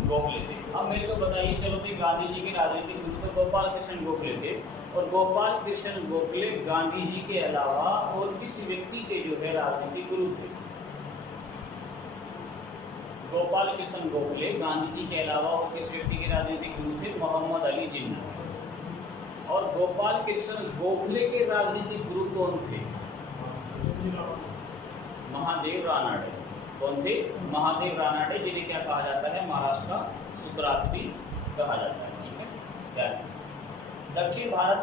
गोखले थे। अब मेरे को बताइए, चलो भाई गांधी जी के राजनीतिक गुरु तो गोपाल कृष्ण गोखले थे, और गोपाल कृष्ण गोखले गांधी जी के अलावा और किस व्यक्ति के जो है राजनीतिक गुरु थे? गोपाल कृष्ण गोखले गांधी जी के अलावा और किस व्यक्ति के राजनीतिक गुरु थे? मोहम्मद अली जिन्ना। और गोपाल कृष्ण गोखले के राजनीतिक गुरु कौन थे? महादेव रानाडे। कौन थे? महादेव रानाडे, जिन्हें क्या कहा जाता है? महाराष्ट्र का सुकरात भी कहा जाता है। ठीक है। क्या दक्षिण भारत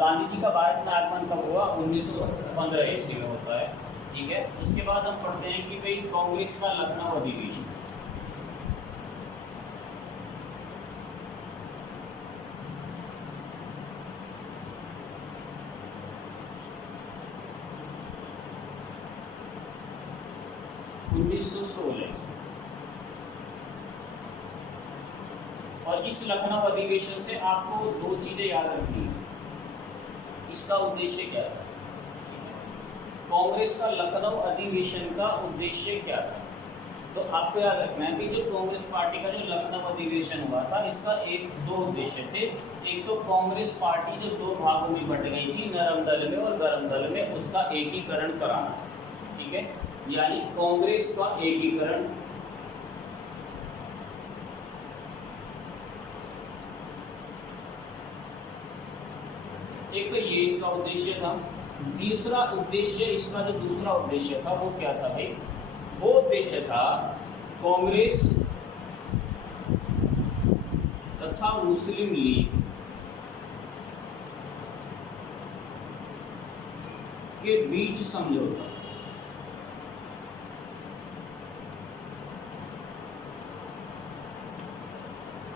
गांधी जी का भारत में आगमन कब हुआ? 1915 ईस्वी में होता है। ठीक है। उसके बाद हम पढ़ते हैं कि भाई कांग्रेस का लखनऊ अधिवेशन और इस लखनऊ अधिवेशन से आपको दो चीजें याद रखनी है। इसका उद्देश्य क्या था? कांग्रेस का लखनऊ अधिवेशन का उद्देश्य क्या था? तो आपको याद रखना है कि जो कांग्रेस पार्टी का जो लखनऊ अधिवेशन हुआ था, इसका दो उद्देश्य थे। एक तो कांग्रेस पार्टी जो दो भागों में बट गई थी, नरम दल में और गरम दल में, उसका एकीकरण कराना। ठीक है। यानी कांग्रेस का एकीकरण। एक तो ये इसका उद्देश्य था। दूसरा उद्देश्य, इसका जो दूसरा उद्देश्य था वो क्या था भाई? वो उद्देश्य था कांग्रेस तथा मुस्लिम लीग के बीच समझौता।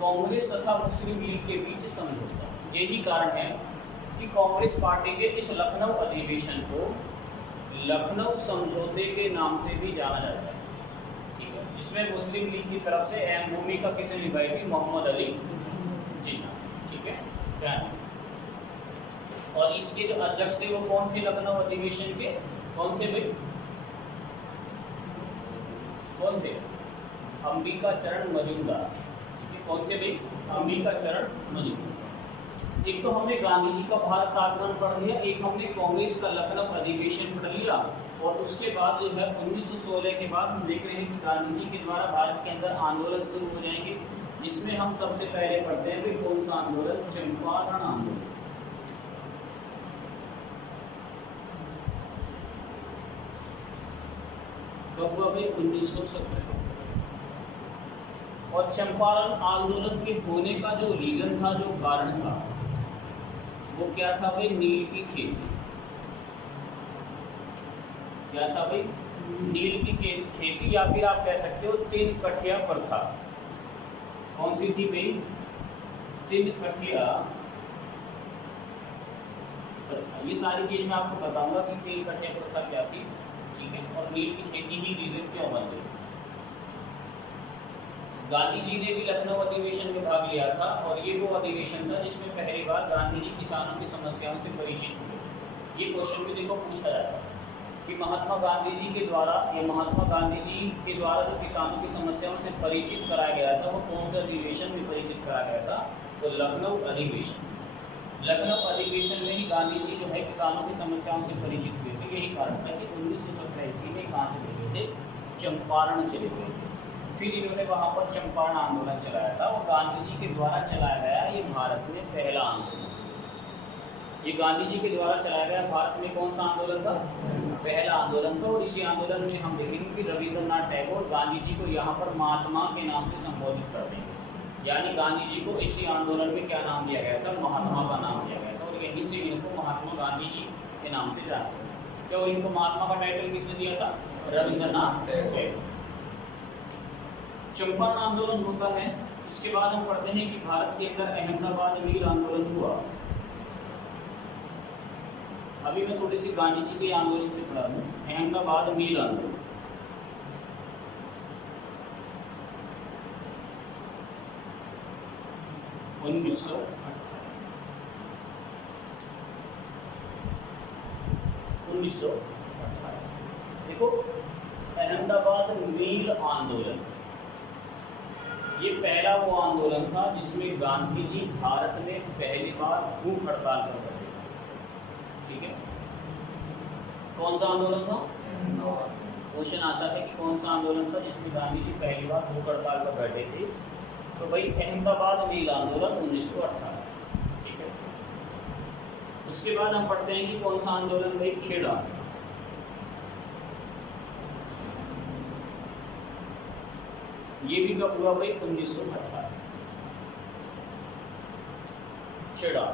कांग्रेस तथा मुस्लिम लीग के बीच समझौता। यही कारण है कि कांग्रेस पार्टी के इस लखनऊ अधिवेशन को लखनऊ समझौते के नाम से भी जाना जाता है। ठीक है। जिसमें मुस्लिम लीग की तरफ से अहम भूमिका किसने निभाई थी? मोहम्मद अली जिन्ना। ठीक है। क्या है? और इसके जो अध्यक्ष थे वो कौन थे लखनऊ अधिवेशन के? कौन थे भाई? कौन थे? अंबिका चरण मजूमदार। कौन थे भाई? अंबिका चरण मजूमदार। एक तो हमने गांधी जी का भारत आगमन पढ़ लिया, एक हमने कांग्रेस का लखनऊ अधिवेशन पढ़ लिया, और उसके बाद जो है 1916 के बाद हम देख रहे हैं कि गांधी जी के द्वारा भारत के अंदर आंदोलन शुरू हो जाएंगे, जिसमें हम सबसे पहले पढ़ते हैं कि कौन सा आंदोलन? चंपारण आंदोलन। कब हुआ भाई? 1917। और चंपारण आंदोलन के होने का जो रीजन था, जो कारण था, वो क्या था भाई? नील की खेती। क्या था भाई? नील की खेती, या फिर आप कह सकते हो तीन कठिया प्रथा। कौन सी थी भाई? तिलकठिया। ये सारी चीज मैं आपको बताऊंगा कि तिलकठिया प्रथा क्या थी, ठीक है, और नील की खेती ही रीजन क्यों बन गई। गांधी जी ने भी लखनऊ अधिवेशन में भाग लिया था और ये वो अधिवेशन था जिसमें पहली बार गांधी जी किसानों की समस्याओं से परिचित हुए। ये क्वेश्चन भी देखो पूछा जाता है कि महात्मा गांधी जी के द्वारा जो किसानों की समस्याओं से परिचित कराया गया था वो कौन से अधिवेशन में परिचित कराया गया था? तो लखनऊ अधिवेशन। लखनऊ अधिवेशन में ही गांधी जी जो है किसानों की समस्याओं से परिचित हुए थे। यही कारण था कि 1987 में कहाँ से गए थे? चंपारण चले गए थे। फिर इन्होंने वहाँ पर चंपारण आंदोलन चलाया था और गांधी जी के द्वारा चलाया गया ये भारत में पहला आंदोलन। ये गांधी जी के द्वारा चलाया गया भारत में कौन सा आंदोलन था? पहला आंदोलन था। और इसी आंदोलन में हम देखेंगे कि रविंद्रनाथ टैगोर गांधी जी को यहाँ पर महात्मा के नाम से संबोधित करते हैं, यानी गांधी जी को इसी आंदोलन में क्या नाम दिया गया था? महात्मा का नाम दिया गया था। और यहीं से इनको महात्मा गांधी जी के नाम से जानते हैं। तो इनको महात्मा का टाइटल किसने दिया था? रविंद्रनाथ टैगोर। चंपारण आंदोलन होता है। इसके बाद हम पढ़ते हैं कि भारत के अंदर अहमदाबाद मील आंदोलन हुआ। अभी मैं थोड़ी सी गांधी जी के आंदोलन से पढ़ा दूं। अहमदाबाद मील आंदोलन 1918। देखो अहमदाबाद मील आंदोलन ये पहला वो आंदोलन था जिसमें गांधी जी भारत में पहली बार भूख हड़ताल कर रहे थे, ठीक है। कौन सा आंदोलन था? क्वेश्चन आता है कि कौन सा आंदोलन था जिसमें गांधी जी पहली बार भूख हड़ताल पर बैठे थे? तो भाई अहमदाबाद मील आंदोलन 1918, ठीक है। उसके बाद हम पढ़ते हैं कि कौन सा आंदोलन? भाई खेड़ा। ये भी कब हुआ भाई? 1918। खेड़ा,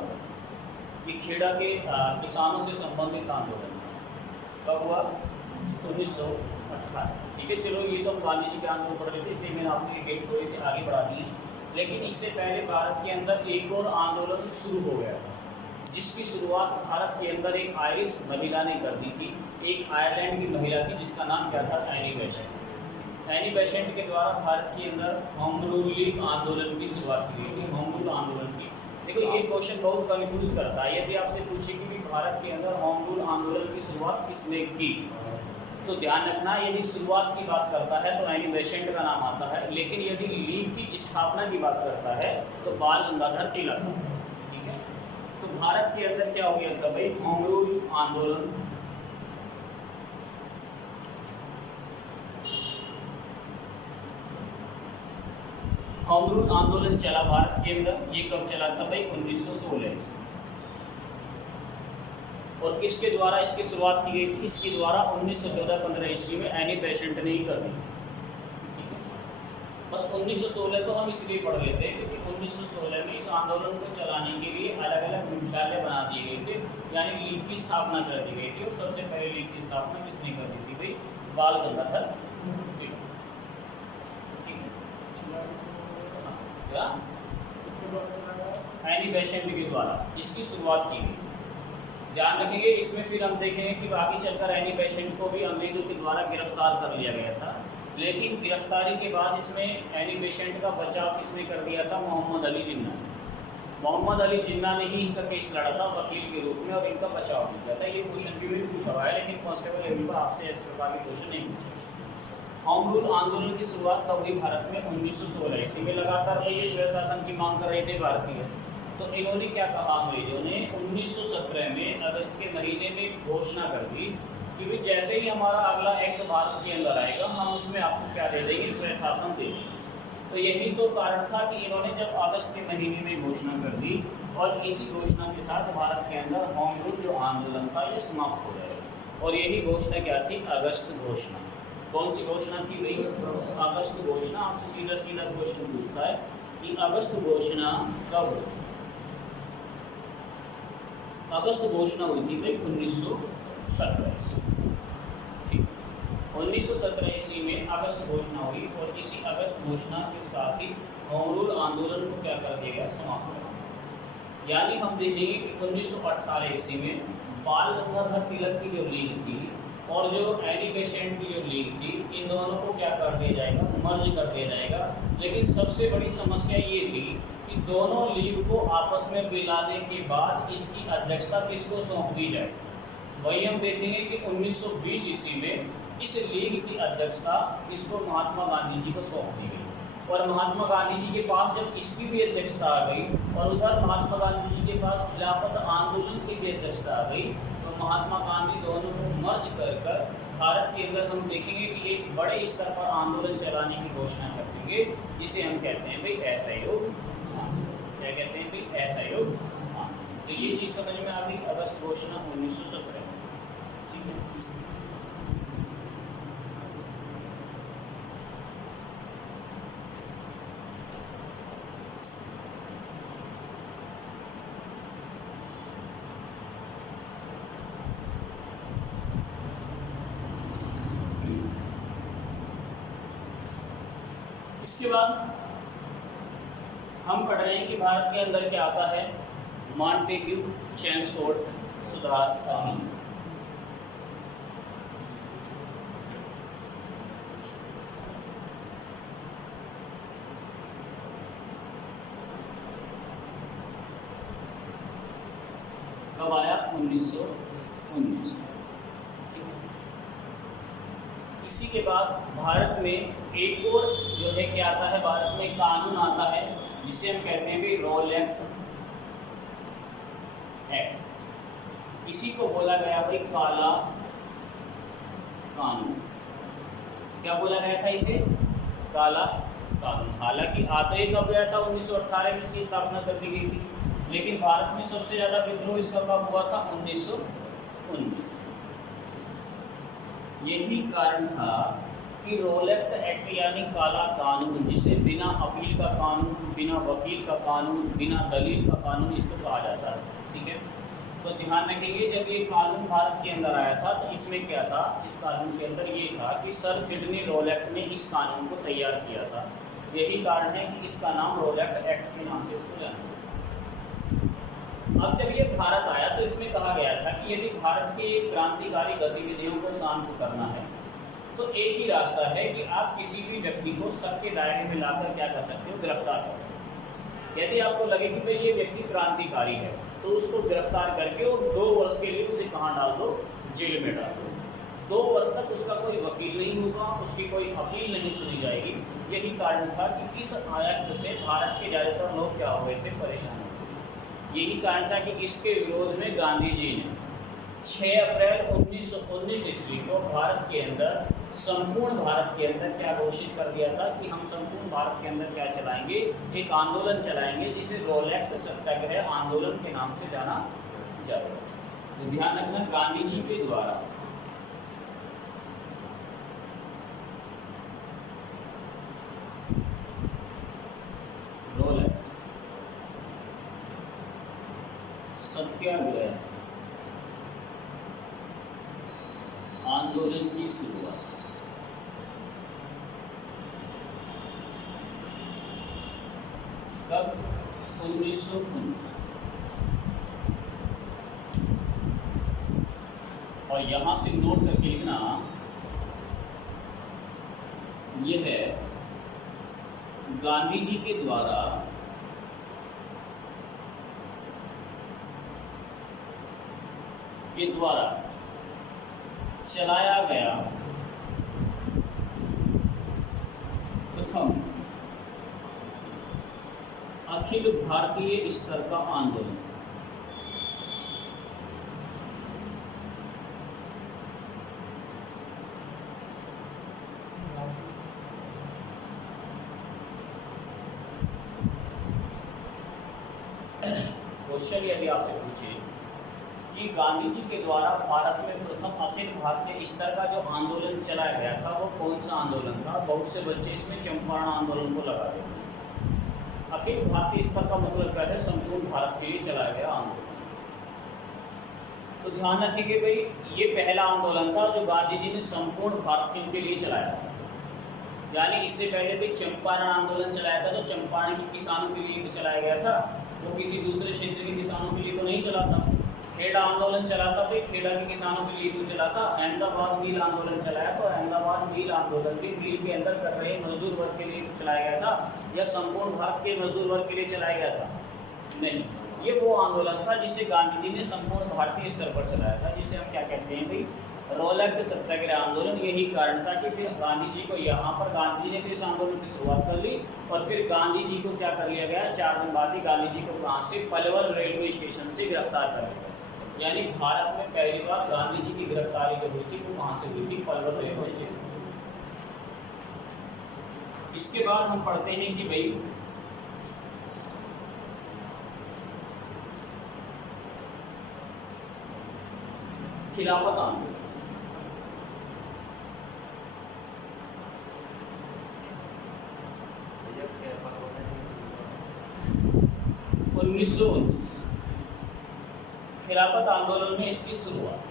ये खेड़ा के किसानों से संबंधित आंदोलन कब हुआ? 1918, ठीक है। चलो ये तो हम गांधी जी के आंदोलन पढ़ रहे थे, इसलिए मैंने आपको ये थोड़ी सी आगे बढ़ा दी। लेकिन इससे पहले भारत के अंदर एक और आंदोलन शुरू हो गया था जिसकी शुरुआत भारत के अंदर एक आयरिश महिला ने कर दी थी। एक आयरलैंड की महिला थी जिसका नाम क्या था? Annie Besant. एनी बेसेंट के द्वारा भारत के अंदर होम रूल लीग आंदोलन की शुरुआत की गई थी। होम रूल आंदोलन की, देखो ये क्वेश्चन बहुत कंफ्यूज करता है। यदि आपसे पूछे कि भी भारत के अंदर होम रूल आंदोलन की शुरुआत किसने की, तो ध्यान रखना यदि शुरुआत की बात करता है तो एनी बेसेंट का नाम आता है। लेकिन यदि लीग की स्थापना की बात करता है तो बाल गंगाधर तिलक, ठीक है। तो भारत के अंदर क्या हो गया था भाई? होम रूल आंदोलन। होम रूल आंदोलन चला भारत के अंदर। ये कब चला था भाई? 1916 से। और किसके द्वारा इसकी शुरुआत की गई थी? इसके द्वारा 1914-15 ईस्वी में एनी बेसेंट ने ही कर दी, ठीक है। बस 1916 तो हम इसलिए पढ़ लेते हैं क्योंकि 1916 में इस आंदोलन को चलाने के लिए अलग अलग विद्यालय बना दिए गए थे, यानी लीग की स्थापना कर दी गई थी। और सबसे पहले लीग की स्थापना किसने कर दी थी भाई? बाल गंगाधर तिलक, ठीक है। एनी बेसेंट के द्वारा इसकी शुरुआत की गई। ध्यान रखेंगे इसमें फिर हम देखेंगे कि आगे चलकर एनी बेसेंट को भी अंग्रेजों के द्वारा गिरफ्तार कर लिया गया था। लेकिन गिरफ्तारी के बाद इसमें एनी बेसेंट का बचाव किसने कर दिया था? मोहम्मद अली जिन्ना। मोहम्मद अली जिन्ना ने ही इनका केस लड़ा था वकील के रूप में और इनका बचाव किया था। ये क्वेश्चन भी पूछा हुआ है, लेकिन कांस्टेबल लेवल पर आपसे इस प्रकार के क्वेश्चन नहीं पूछे। होम रूल आंदोलन की शुरुआत कब हुई भारत में? 1916 ईस्वी में। लगातार ये स्वशासन की मांग कर रहे थे भारतीय। तो इन्होंने क्या कहा? अंग्रेजों ने 1917 में अगस्त के महीने में घोषणा कर दी कि जैसे ही हमारा अगला एक्ट भारत के अंदर आएगा हम उसमें आपको क्या दे देंगे? स्वशासन दे देंगे। तो यही तो कारण था कि इन्होंने जब अगस्त के महीने में घोषणा कर दी और इसी घोषणा के साथ भारत के अंदर होम रूल जो आंदोलन था ये समाप्त हो जाएगा। और यही घोषणा क्या थी? अगस्त घोषणा। कौन सी घोषणा थी भाई? अगस्त घोषणा। आपसे सीधा सीधा क्वेश्चन पूछता है कि अगस्त घोषणा कब? अगस्त घोषणा हुई थी भाई 1917, ठीक। 1917 ईस्वी में अगस्त घोषणा हुई और इसी अगस्त घोषणा के साथ ही होम रूल आंदोलन को क्या कर दिया गया, समाप्त कर दिया। यानी हम देखेंगे कि 1918 ईस्वी में बाल गंगाधर तिलक की जो लीग थी और जो एनी बेसेंट की जो लीग थी, इन दोनों को क्या कर दिया जाएगा, मर्ज कर दिया जाएगा। लेकिन सबसे बड़ी समस्या ये थी कि दोनों लीग को आपस में मिलाने के बाद इसकी अध्यक्षता किसको सौंप दी जाए। वही हम देखेंगे कि 1920 ईस्वी में इस लीग की अध्यक्षता इसको महात्मा गांधी जी को सौंप दी गई। और महात्मा गांधी जी के पास जब इसकी भी अध्यक्षता आ गई और उधर महात्मा गांधी जी के पास खिलाफत आंदोलन की भी अध्यक्षता आ गई, तो महात्मा गांधी दोनों को मर्ज कर भारत के अंदर हम देखेंगे कि एक बड़े स्तर पर आंदोलन चलाने की घोषणा कर देंगे, जिसे हम कहते हैं भाई असहयोग। क्या कहते हैं भाई, असहयोग। तो ये चीज़ समझ में आ गई, अगस्त घोषणा 1917। ठीक है। इसके बाद हम पढ़ रहे हैं कि भारत के अंदर क्या आता है, मॉन्टेग्यू चैमसफोर्ड सुधार अधिनियम। कब आया, 1919। इसी के बाद भारत में एक और जो है क्या आता है, भारत में कानून आता है जिसे हम कहते हैं भी रोलेट एक्ट। इसी को बोला गया भाई काला कानून। क्या बोला गया था इसे, काला कानून। हालांकि आता ही कब गया था, 1918 में इसकी स्थापना कर दी गई थी, लेकिन भारत में सबसे ज्यादा विद्रोह इसका कब हुआ था, 1919। यही कारण था कि रोलेट एक्ट यानी काला कानून, जिसे बिना अपील का कानून, बिना वकील का कानून, बिना दलील का कानून इसको कहा जाता है। ठीक है। तो ध्यान रखेंगे, जब ये कानून भारत के अंदर आया था तो इसमें क्या था, इस कानून के अंदर ये था कि सर सिडनी रोलेट ने इस कानून को तैयार किया था। यही कारण है कि इसका नाम रोलेट एक्ट के नाम से इसको जाना। अब जब ये भारत आया तो इसमें कहा गया था कि यदि भारत के क्रांतिकारी गतिविधियों को शांत करना है तो एक ही रास्ता है कि आप किसी भी व्यक्ति को शक के दायरे में लाकर क्या कर सकते हो, गिरफ्तार कर सकते हो। यदि आपको लगे कि भाई ये व्यक्ति क्रांतिकारी है तो उसको गिरफ्तार करके और 2 वर्ष के लिए उसे कहाँ डाल दो, जेल में डाल दो। 2 वर्ष तक उसका कोई वकील नहीं होगा, उसकी कोई अपील नहीं सुनी जाएगी। यही कारण था कि इस एक्ट से भारत के ज़्यादातर लोग क्या हुए थे, परेशान हुए। यही कारण था कि इसके विरोध में गांधी जी ने 6 अप्रैल 1919 ईस्वी को भारत के अंदर, संपूर्ण भारत के अंदर क्या घोषित कर दिया था कि हम संपूर्ण भारत के अंदर क्या चलाएंगे, एक आंदोलन चलाएंगे जिसे रोलेट सत्याग्रह आंदोलन के नाम से जाना जाएगा। तो ध्यान रखना, गांधी जी के द्वारा रोलेट सत्याग्रह आंदोलन की शुरुआत कब, 1919। और यहां से नोट करके लिखना, यह है गांधी जी के द्वारा चलाया गया प्रथम अखिल भारतीय स्तर का आंदोलन। क्वेश्चन यदि आपसे पूछे कि गांधी जी के द्वारा भारत में प्रथम अखिल भारतीय स्तर का जो आंदोलन चलाया गया था वो कौन सा आंदोलन था, बहुत से बच्चे इसमें चंपारण आंदोलन को लगा देते हैं। अखिल भारतीय स्तर का मतलब क्या है, संपूर्ण भारत के लिए चलाया गया आंदोलन। तो ध्यान रखिए भाई, ये पहला आंदोलन था जो गांधी जी ने संपूर्ण भारतीयों के लिए चलाया था। यानी इससे पहले भी चंपारण आंदोलन चलाया था, तो चंपारण के किसानों के लिए तो चलाया गया था, वो किसी दूसरे क्षेत्र के किसानों के लिए तो नहीं चला था। खेड़ा आंदोलन चला था, फिर खेड़ा के किसानों के लिए तो चला था। अहमदाबाद मिल आंदोलन चलाया, तो अहमदाबाद मिल आंदोलन भी मिल के अंदर कर रहे मजदूर वर्ग के लिए चलाया गया था, या संपूर्ण भारत के मजदूर वर्ग के लिए चलाया गया था? नहीं, ये वो आंदोलन था जिसे गांधी जी ने संपूर्ण भारतीय स्तर पर चलाया था, जिसे हम क्या कहते हैं भाई, रोलक सत्याग्रह आंदोलन। यही कारण था कि फिर गांधी जी को यहाँ पर गांधी जी ने इस आंदोलन की शुरुआत कर ली, और फिर गांधी जी को क्या कर लिया गया, 4 दिन बाद ही गांधी जी को कहाँ से, पलवल रेलवे स्टेशन से गिरफ्तार कर लिया। यानी भारत में पहली बार गांधी जी की गिरफ्तारी जो हुई थी वो कहाँ से हुई थी, पलवल रेलवे स्टेशन। इसके बाद हम पढ़ते हैं कि भाई खिलाफत आंदोलन। 1919 खिलाफत आंदोलन में इसकी शुरुआत,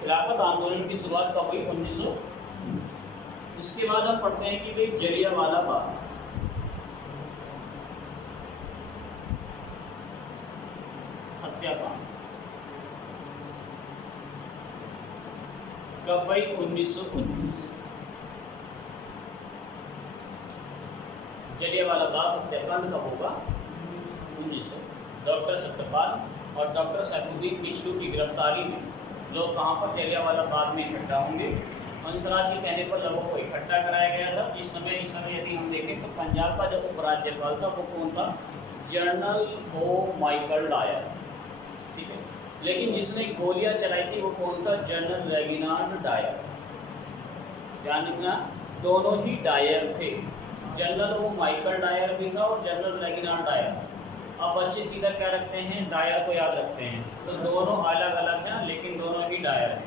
खिलाफत आंदोलन की शुरुआत कब हुई, 1900। इसके बाद हम पढ़ते हैं कि भाई जलियांवाला बाग, हत्याकांड कब भाई, 1919। जलियांवाला बाग हत्याकांड कब होगा, 1900। डॉक्टर सत्यपाल और डॉक्टर सैफुद्दीन किचलू की गिरफ्तारी में लोग कहाँ पर, जलियांवाला बाग में इकट्ठा होंगे। हंसराज के कहने पर लोगों को इकट्ठा कराया गया था। इस समय यदि हम देखें तो पंजाब का जो उपराज्यपाल था वो कौन था, जनरल ओ माइकल डायर, ठीक है। लेकिन जिसने गोलियां चलाई थी वो कौन था, जनरल रेगिनार्ड डायर। ध्यान रखना, दोनों ही डायर थे, जनरल वो माइकल डायर भी था और जनरल रेगिनार्ड डायर। अब बच्चे सीधा क्या रखते हैं, डायर को याद रखते हैं, तो दोनों अलग अलग हैं लेकिन दोनों ही डायर हैं।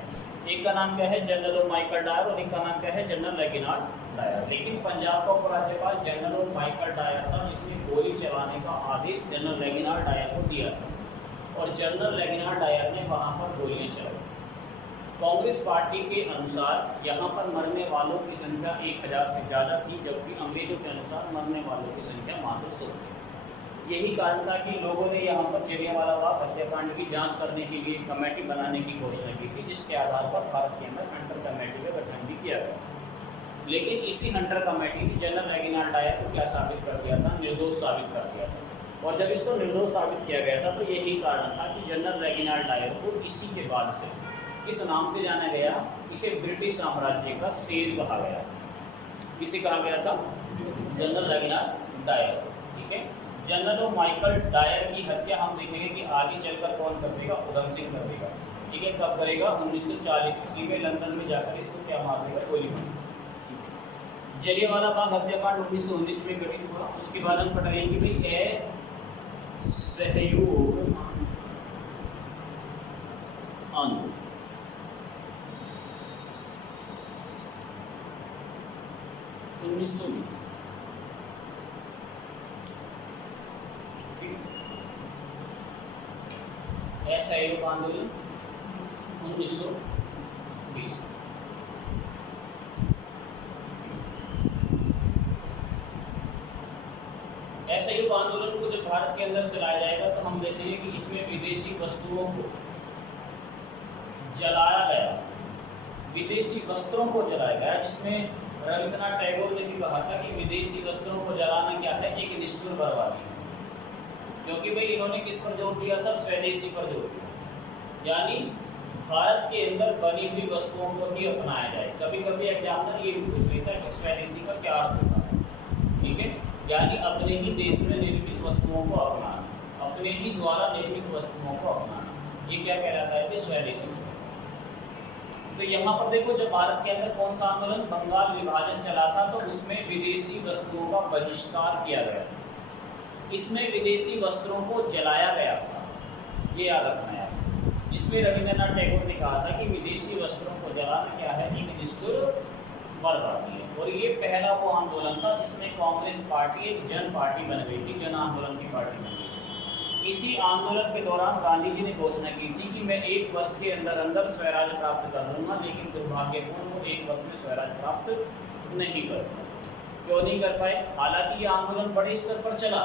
एक का नाम क्या है, जनरल माइकल डायर, और एक का नाम क्या है, जनरल रेगिनार्ड डायर। लेकिन पंजाब का उपराज्यपाल जनरल माइकल डायर था, जिसने गोली चलाने का आदेश जनरल रेगिनार्ड डायर को दिया था, और जनरल रेगिनार्ड डायर ने वहाँ पर गोलियाँ चलाई। कांग्रेस पार्टी के अनुसार यहाँ पर मरने वालों की संख्या 1000 से ज़्यादा थी, जबकि अंग्रेजों के अनुसार मरने वालों की संख्या मात्र 100 थी। यही कारण था कि लोगों ने यहाँ पर जलियांवाला बाग हत्याकांड की जांच करने के लिए कमेटी बनाने की घोषणा की थी, जिसके आधार पर भारत के अंदर हंटर कमेटी का गठन भी किया गया। लेकिन इसी हंटर कमेटी ने जनरल रेगिनार्ड डायर को क्या साबित कर दिया था, निर्दोष साबित कर दिया था। और जब इसको निर्दोष साबित किया गया था तो यही कारण था कि जनरल रेगिनार्ड डायर को इसी के बाद से किस नाम से जाना गया, इसे ब्रिटिश साम्राज्य का शेर कहा गया। किसे कहा गया था, जनरल रेगिनार्ड डायर, ठीक है। जनरल माइकल डायर की हत्या हम देखेंगे कि आगे चलकर कौन कर देगा, उधम सिंह कर देगा, ठीक है। कब करेगा, 1940 ईस्वी में लंदन में जाकर इसको क्या मार देगा, गोली मार। जलियांवाला बाग हत्याकांड 1919 में घटित हुआ। उसके बाद हम पढ़ेंगे कि भाई असहयोग आंदोलन, 1920। असहयोग आंदोलन 1920। असहयोग आंदोलन को जब भारत के अंदर चलाया जाएगा तो हम देखते हैं कि इसमें विदेशी वस्तुओं को जलाया गया, विदेशी वस्त्रों को जलाया गया, जिसमें रविंद्रनाथ टैगोर ने भी कहा था कि विदेशी वस्त्रों को जलाना क्या है, एक निष्ठुर बर्बादी। क्योंकि भाई इन्होंने किस पर जोर दिया था, स्वदेशी पर जोर दिया, यानी भारत के अंदर बनी हुई वस्तुओं को ही अपनाया जाए। कभी कभी एग्जामिनर ये भी पूछ लेता है कि स्वदेशी का क्या अर्थ होता है, ठीक है। यानी अपने ही देश में निर्मित वस्तुओं को अपनाना, अपने ही द्वारा निर्मित वस्तुओं को अपनाना, ये क्या कहलाता है कि स्वदेशी। तो यहाँ पर देखो, जब भारत के अंदर कौन सा आंदोलन, बंगाल विभाजन चला था, तो उसमें विदेशी वस्तुओं का बहिष्कार किया गया, इसमें विदेशी वस्त्रों को जलाया गया था, ये याद रखना है। जिसमें रविंद्रनाथ टैगोर ने कहा था कि विदेशी वस्त्रों को जलाना क्या है, एक निष्ठुर बर्बादी है। और ये पहला वो आंदोलन था जिसमें कांग्रेस पार्टी एक जन पार्टी बन गई थी, जन आंदोलन की पार्टी बन गई थी। इसी आंदोलन के दौरान गांधी जी ने घोषणा की थी कि मैं 1 वर्ष के अंदर अंदर स्वराज प्राप्त कर लूँगा, लेकिन दुर्भाग्यपूर्ण वो 1 वर्ष में स्वराज प्राप्त नहीं कर पाए। क्यों नहीं कर पाए? हालांकि ये आंदोलन बड़े स्तर पर चला।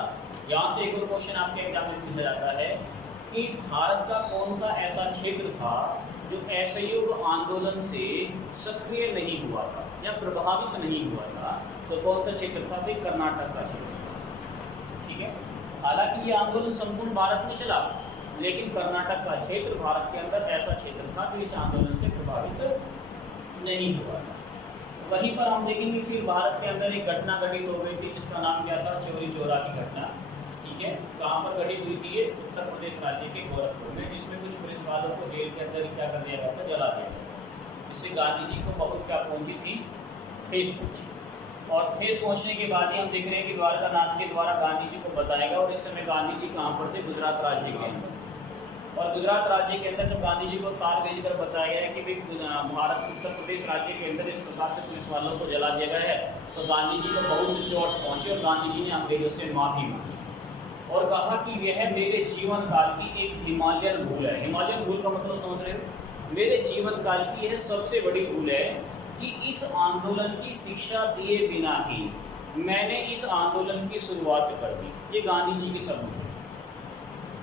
यहाँ से एक और क्वेश्चन आपके एग्जाम में पूछा जाता है कि भारत का कौन सा ऐसा क्षेत्र था जो असहयोग आंदोलन से सक्रिय नहीं हुआ था या प्रभावित नहीं हुआ था? तो कौन सा क्षेत्र था? भाई कर्नाटक का क्षेत्र था। ठीक है, हालांकि ये आंदोलन संपूर्ण भारत में चला, लेकिन कर्नाटक का क्षेत्र भारत के अंदर ऐसा क्षेत्र था जो इस आंदोलन से प्रभावित नहीं हुआ था। वहीं पर हम देखेंगे फिर भारत के अंदर एक घटना घटित हो गई थी जिसका नाम क्या था? चोरी चोरा की घटना। ठीक है, कहाँ पर घटित हुई थी? ये उत्तर प्रदेश राज्य के गोरखपुर में, जिसमें कुछ पुलिस वालों को जेल के अंदर क्या कर दिया गया था? जला दिया गया। इससे गांधी जी को बहुत क्या पहुंची थी? ठेस पहुंची। और ठेस पहुंचने के बाद ही हम देख रहे हैं कि द्वारकानाथ के द्वारा गांधी जी को बताएगा। और इस समय गांधी जी कहाँ पर थे? गुजरात राज्य के अंदर। और गुजरात राज्य के अंदर जब गांधी जी को तार भेजकर बताया गया है कि भाई भारत उत्तर प्रदेश राज्य के अंदर इस प्रकार से पुलिस वालों को जला दिया गया है, तो गांधी जी को बहुत चोट पहुंची और गांधी जी ने अंग्रेजों से माफ़ी मांगी और कहा कि यह मेरे जीवन काल की एक हिमालयन भूल है। हिमालयन भूल का मतलब समझ रहे हो? मेरे जीवन काल की यह सबसे बड़ी भूल है कि इस आंदोलन की शिक्षा दिए बिना ही मैंने इस आंदोलन की शुरुआत कर दी। ये गांधी जी के शब्द हैं।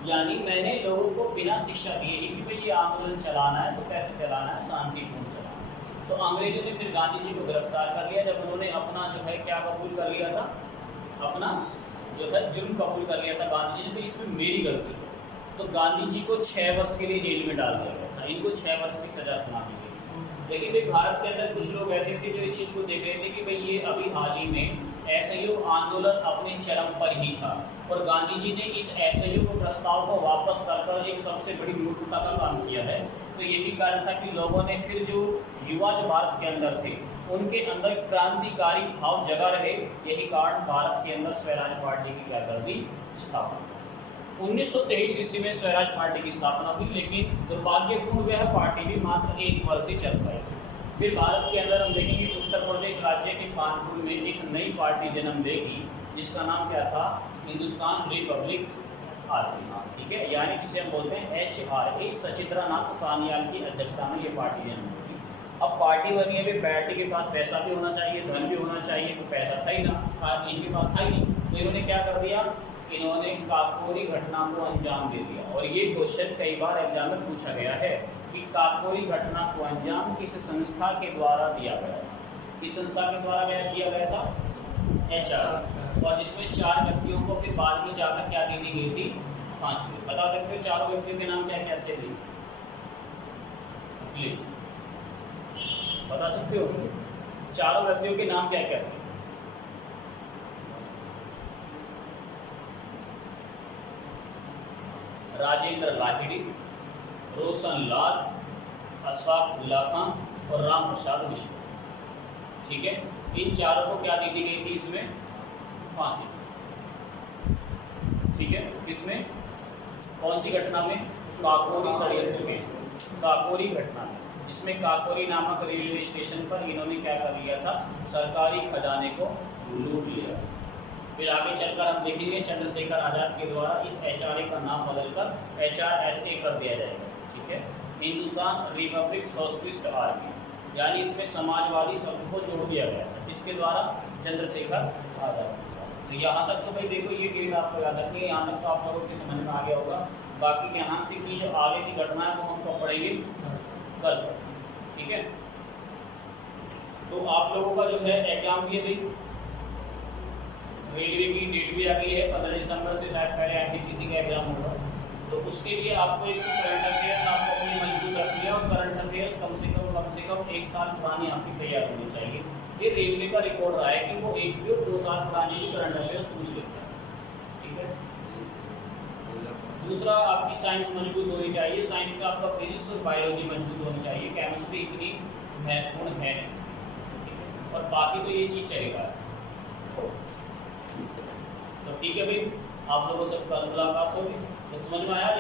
यानी मैंने लोगों को बिना शिक्षा दिए ही कि भाई ये आंदोलन चलाना है तो कैसे चलाना है? शांतिपूर्ण चलाना है। तो अंग्रेजों ने फिर गांधी जी को गिरफ्तार कर लिया। जब उन्होंने अपना जो है क्या कबूल कर लिया था? अपना जो है जुर्म कबूल कर लिया था गांधी जी ने, तो इसमें मेरी गलती है। तो गांधी जी को 6 वर्ष के लिए जेल में डाल दिया गया था। इनको 6 वर्ष की सजा सुना दी गई। लेकिन भाई भारत के अंदर कुछ लोग ऐसे थे जो इस चीज़ को देख रहे थे कि भाई ये अभी हाल ही में असहयोग आंदोलन अपने चरम पर ही था और गांधी जी ने इस असहयोग प्रस्ताव को वापस कर एक सबसे बड़ी मूर्खता का काम किया है। तो यही कारण था कि लोगों ने फिर जो युवा जो भारत के अंदर थे उनके अंदर क्रांतिकारी भाव जगा रहे। यही कारण भारत के अंदर स्वराज पार्टी की क्या कर दी? स्थापना। 1923 ईस्वी में स्वराज पार्टी की स्थापना हुई, लेकिन दुर्भाग्यपूर्ण वह पार्टी भी मात्र 1 वर्ष ही चल पाई। फिर भारत के अंदर हम देखेंगे उत्तर प्रदेश राज्य के कानपुर में एक नई पार्टी जन्म लेगी जिसका नाम क्या था? Hindustan Republic army. ठीक है, यानी जिसे हम बोलते हैं HRA। सचिंद्रनाथ सान्याल की अध्यक्षता में ये पार्टी जन्म लेगी। अब पार्टी बनी है, पार्टी के पास पैसा भी होना चाहिए, धन भी होना चाहिए। तो पैसा था ही ना, इनके पास था ही नहीं। तो इन्होंने क्या कर दिया? इन्होंने काकोरी घटना को अंजाम दे दिया। और ये क्वेश्चन कई बार एग्जाम में पूछा गया है कि काकोरी घटना को अंजाम किस संस्था के द्वारा दिया गया था? किस संस्था के द्वारा किया गया था? HR। और जिसमें 4 व्यक्तियों को फिर बाद में जाकर क्या दे दी गई थी? फांसी। बता सकते हो 4 व्यक्तियों के नाम क्या क्या थे? प्लीज बता सकते हो 4 व्यक्तियों के नाम क्या क्या थे? राजेंद्र लाहिड़ी, रोशन लाल, अशफाक उल्ला खान और राम प्रसाद मिश्रा। ठीक है, इन 4 को क्या दे दी गई थी? इसमें फांसी। ठीक है, किसमें? कौन सी घटना में? काकोरी षड्यंत्र केस में, काकोरी घटना में, जिसमें काकोरी नामक रेलवे स्टेशन पर इन्होंने क्या कर लिया था? सरकारी खजाने को लूट लिया। फिर आगे चलकर हम देखेंगे चंद्रशेखर आजाद के द्वारा इस HRA का नाम बदलकर HRSA कर दिया जाएगा। ठीक है, हिंदुस्तान रिपब्लिक सोशलिस्ट आर्मी, यानी इसमें समाजवादी शब्द को जोड़ दिया गया था। जिसके द्वारा? चंद्रशेखर आजाद। तो यहाँ तक तो भाई देखो ये डेट आपको याद रखनी है। यहाँ तक तो आप लोगों के समझ में आ गया होगा। बाकी यहाँ से की जो आगे की घटना है वो हमको पढ़ेंगे कल। ठीक है, तो आप लोगों का जो है एग्जाम भी है भाई, रेलवे की डेट भी आ गई है। 15 दिसंबर से शायद पहले ITPC का एग्जाम होगा। तो उसके लिए आपको एक करंट अफेयर्स आपको अपनी मजबूत रखनी है और करंट अफेयर्स कम से कम 1 साल पुरानी आपकी तैयार होनी चाहिए। ये रेलवे का रिकॉर्ड रहा है कि वो 1 से 2 साल पुरानी भी करंट अफेयर्स पूछ लेते हैं। ठीक है, दूसरा आपकी साइंस मजबूत होनी चाहिए। साइंस में आपका फिजिक्स और बायोलॉजी मजबूत होनी चाहिए। केमिस्ट्री इतनी महत्वपूर्ण है नहीं। और बाकी तो ये चीज़ चलेगा। तो ठीक है भाई, आप लोगों से कल मुलाकात होगी। तो समझ में आया